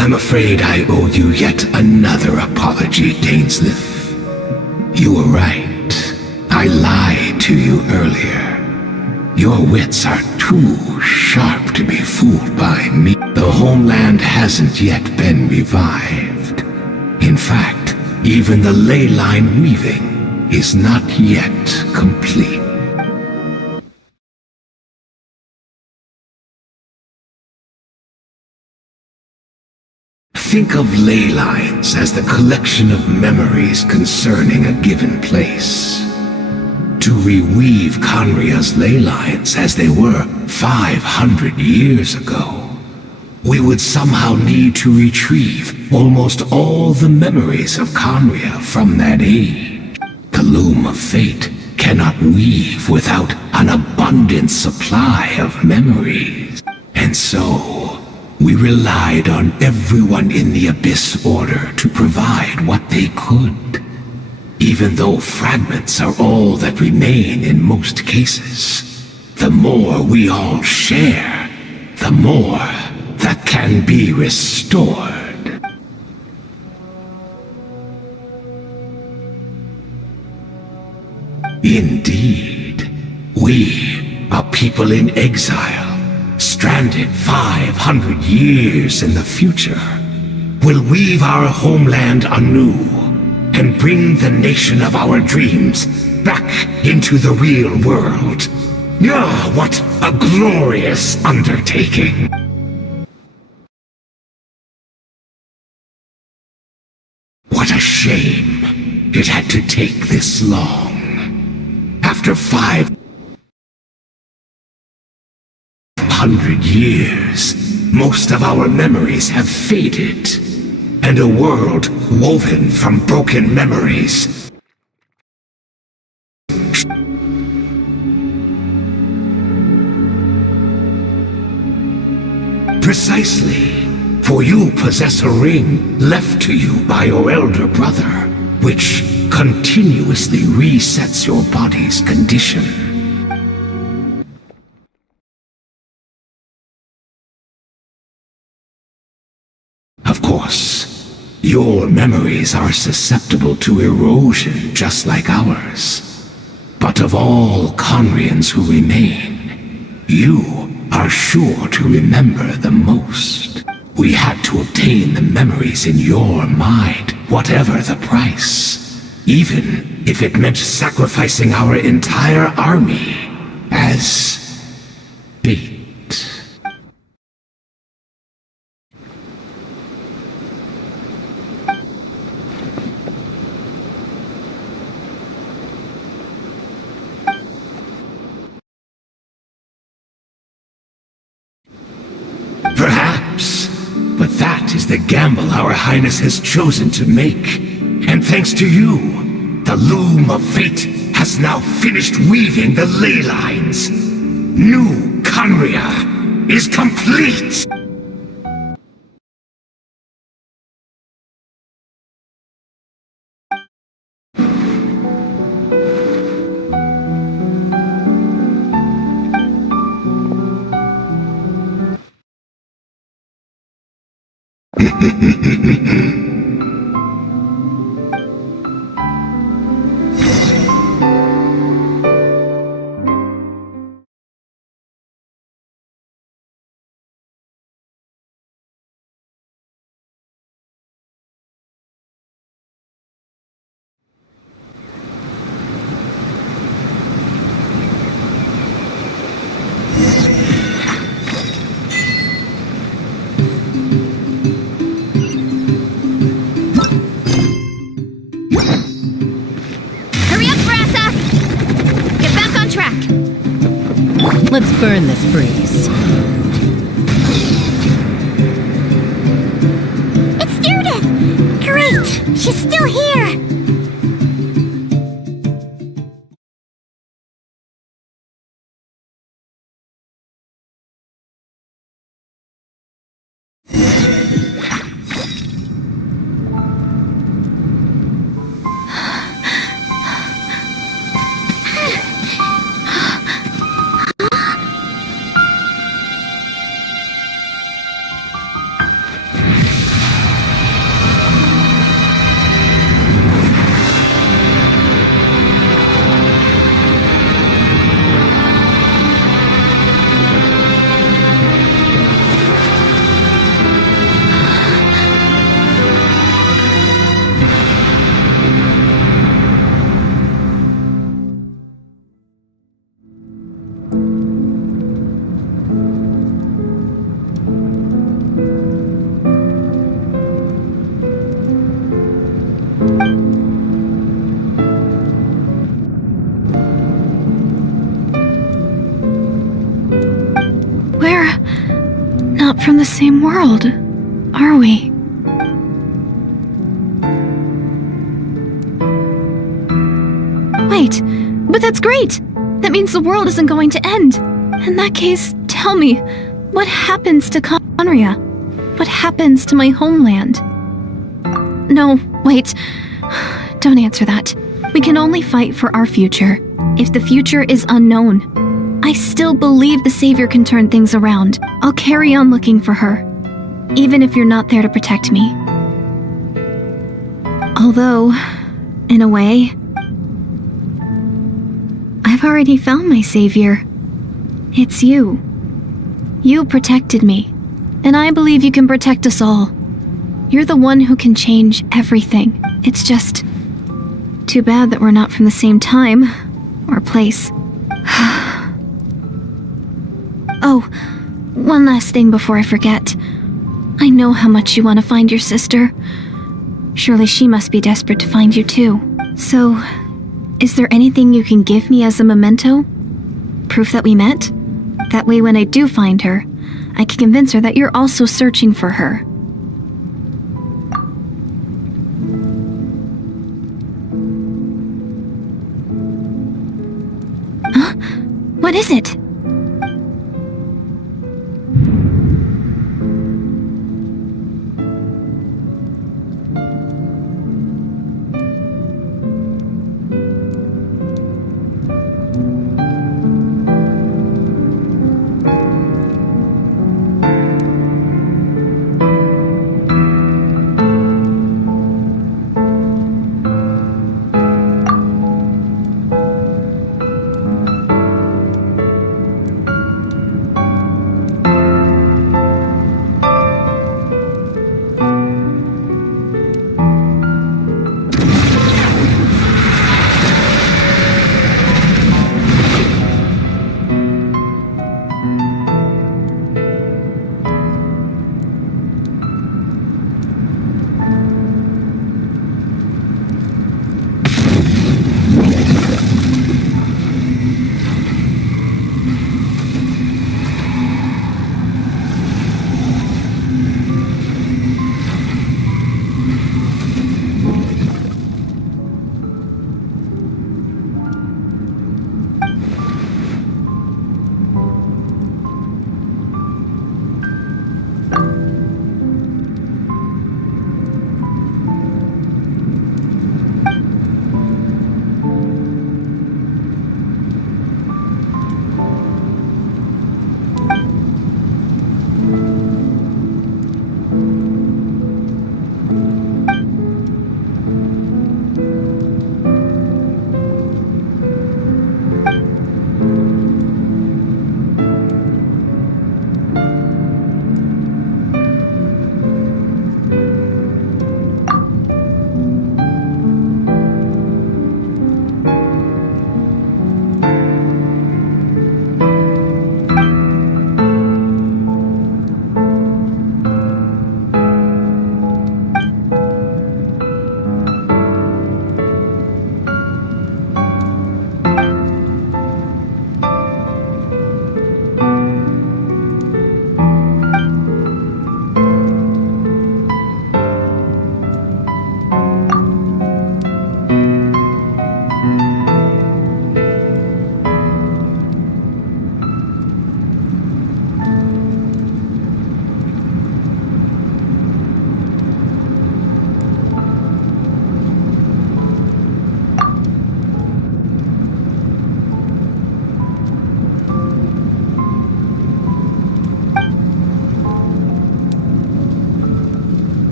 I'm afraid I owe you yet another apology, Dainsleif. You were right. I lied to you earlier. Your wits are too sharp to be fooled by me. The homeland hasn't yet been revived. In fact, even the ley line weaving is not yet complete. Think of ley lines as the collection of memories concerning a given place. To reweave Conria's ley lines as they were 500 years ago, we would somehow need to retrieve almost all the memories of Conria from that age. The loom of fate cannot weave without an abundant supply of memories. And so, we relied on everyone in the Abyss Order to provide what they could. Even though fragments are all that remain in most cases, the more we all share, the more that can be restored. Indeed, we, a people in exile, stranded 500 years in the future, will weave our homeland anew and bring the nation of our dreams back into the real world. Ah, what a glorious undertaking! What a shame it had to take this long. After 500 years, most of our memories have faded, and a world woven from broken memories precisely, for you possess a ring left to you by your elder brother, which continuously resets your body's condition. Of course, your memories are susceptible to erosion just like ours. But of all Conrians who remain, you are sure to remember the most. We had to obtain the memories in your mind, whatever the price, even if it meant sacrificing our entire army as bait. Perhaps, but that is the gamble our Highness has chosen to make. And thanks to you, the loom of fate has now finished weaving the ley lines. New Conria is complete! Let's burn this breeze. Wait! She's still here! We're not from the same world, are we? Wait, but that's great! That means the world isn't going to end. In that case, tell me, what happens to Conria? What happens to my homeland? No, wait. Don't answer that. We can only fight for our future. If the future is unknown, I still believe the Savior can turn things around. I'll carry on looking for her, even if you're not there to protect me. Although, in a way, I've already found my Savior. It's you. You protected me, and I believe you can protect us all. You're the one who can change everything. It's just too bad that we're not from the same time or place. Oh, one last thing before I forget. I know how much you want to find your sister. Surely she must be desperate to find you too. So, is there anything you can give me as a memento? Proof that we met? That way when I do find her, I can convince her that you're also searching for her. Huh? What is it?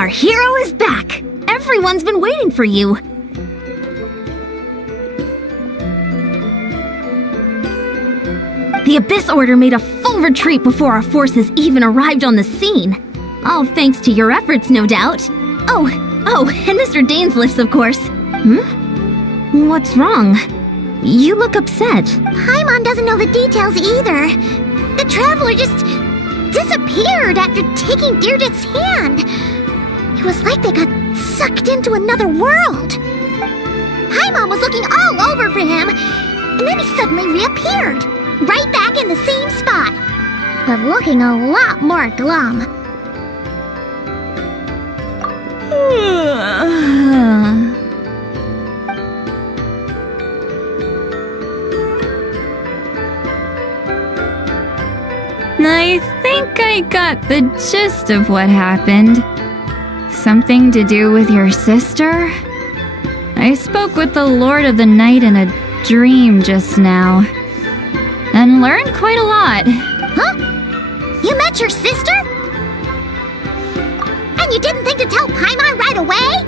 Our hero is back! Everyone's been waiting for you! The Abyss Order made a full retreat before our forces even arrived on the scene. All thanks to your efforts, no doubt. Oh, and Mr. Dainsliff's, of course. What's wrong? You look upset. Paimon doesn't know the details either. The Traveler just disappeared after taking Deirdre's hand. It was like they got sucked into another world. Paimon was looking all over for him, and then he suddenly reappeared, right back in the same spot, but looking a lot more glum. I think I got the gist of what happened. Something to do with your sister? I spoke with the Lord of the Night in a dream just now, and learned quite a lot. Huh? You met your sister? And you didn't think to tell Paimon right away?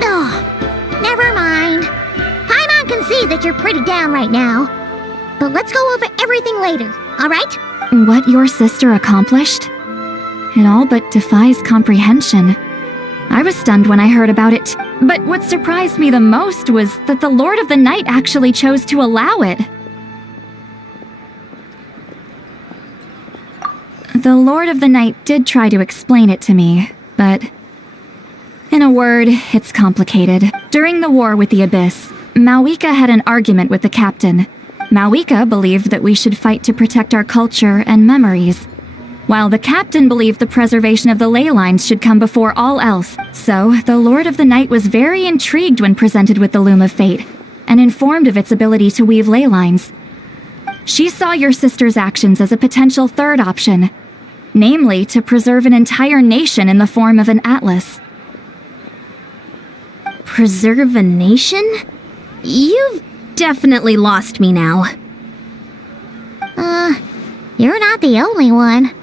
Well, never mind. Paimon can see that you're pretty down right now. But let's go over everything later, alright? What your sister accomplished? It all but defies comprehension. I was stunned when I heard about it, but what surprised me the most was that the Lord of the Night actually chose to allow it. The Lord of the Night did try to explain it to me, but in a word, it's complicated. During the war with the Abyss, Malwika had an argument with the captain. Malwika believed that we should fight to protect our culture and memories, while the captain believed the preservation of the ley lines should come before all else. So, the Lord of the Night was very intrigued when presented with the Loom of Fate, and informed of its ability to weave ley lines. She saw your sister's actions as a potential third option, namely to preserve an entire nation in the form of an atlas. Preserve a nation? You've definitely lost me now. You're not the only one.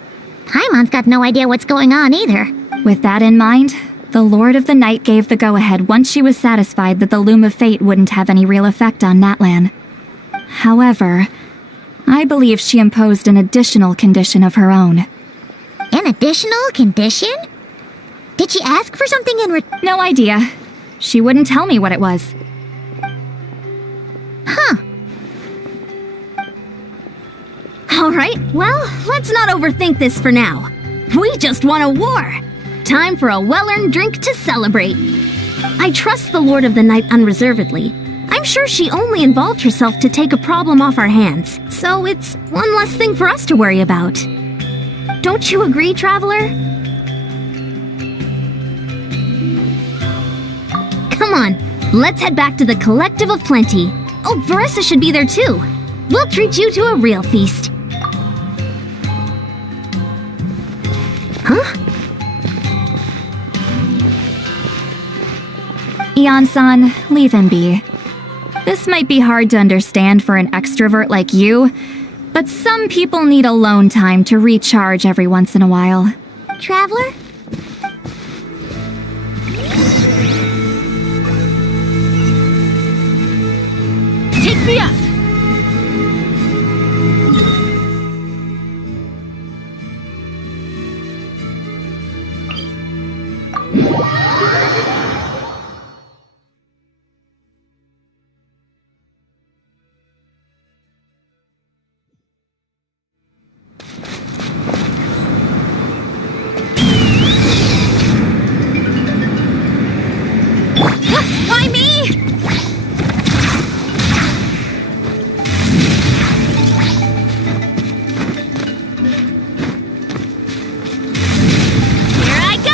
Paimon's got no idea what's going on either. With that in mind, the Lord of the Night gave the go-ahead once she was satisfied that the Loom of Fate wouldn't have any real effect on Natlan. However, I believe she imposed an additional condition of her own. An additional condition? Did she ask for something in return? No idea. She wouldn't tell me what it was. Huh. Alright, well, let's not overthink this for now. We just won a war! Time for a well-earned drink to celebrate. I trust the Lord of the Night unreservedly. I'm sure she only involved herself to take a problem off our hands, so it's one less thing for us to worry about. Don't you agree, Traveler? Come on, let's head back to the Collective of Plenty. Oh, Veressa should be there too. We'll treat you to a real feast. Huh? Eon-san, leave him be. This might be hard to understand for an extrovert like you, but some people need alone time to recharge every once in a while. Traveler? Take me up! Why me? Here I go!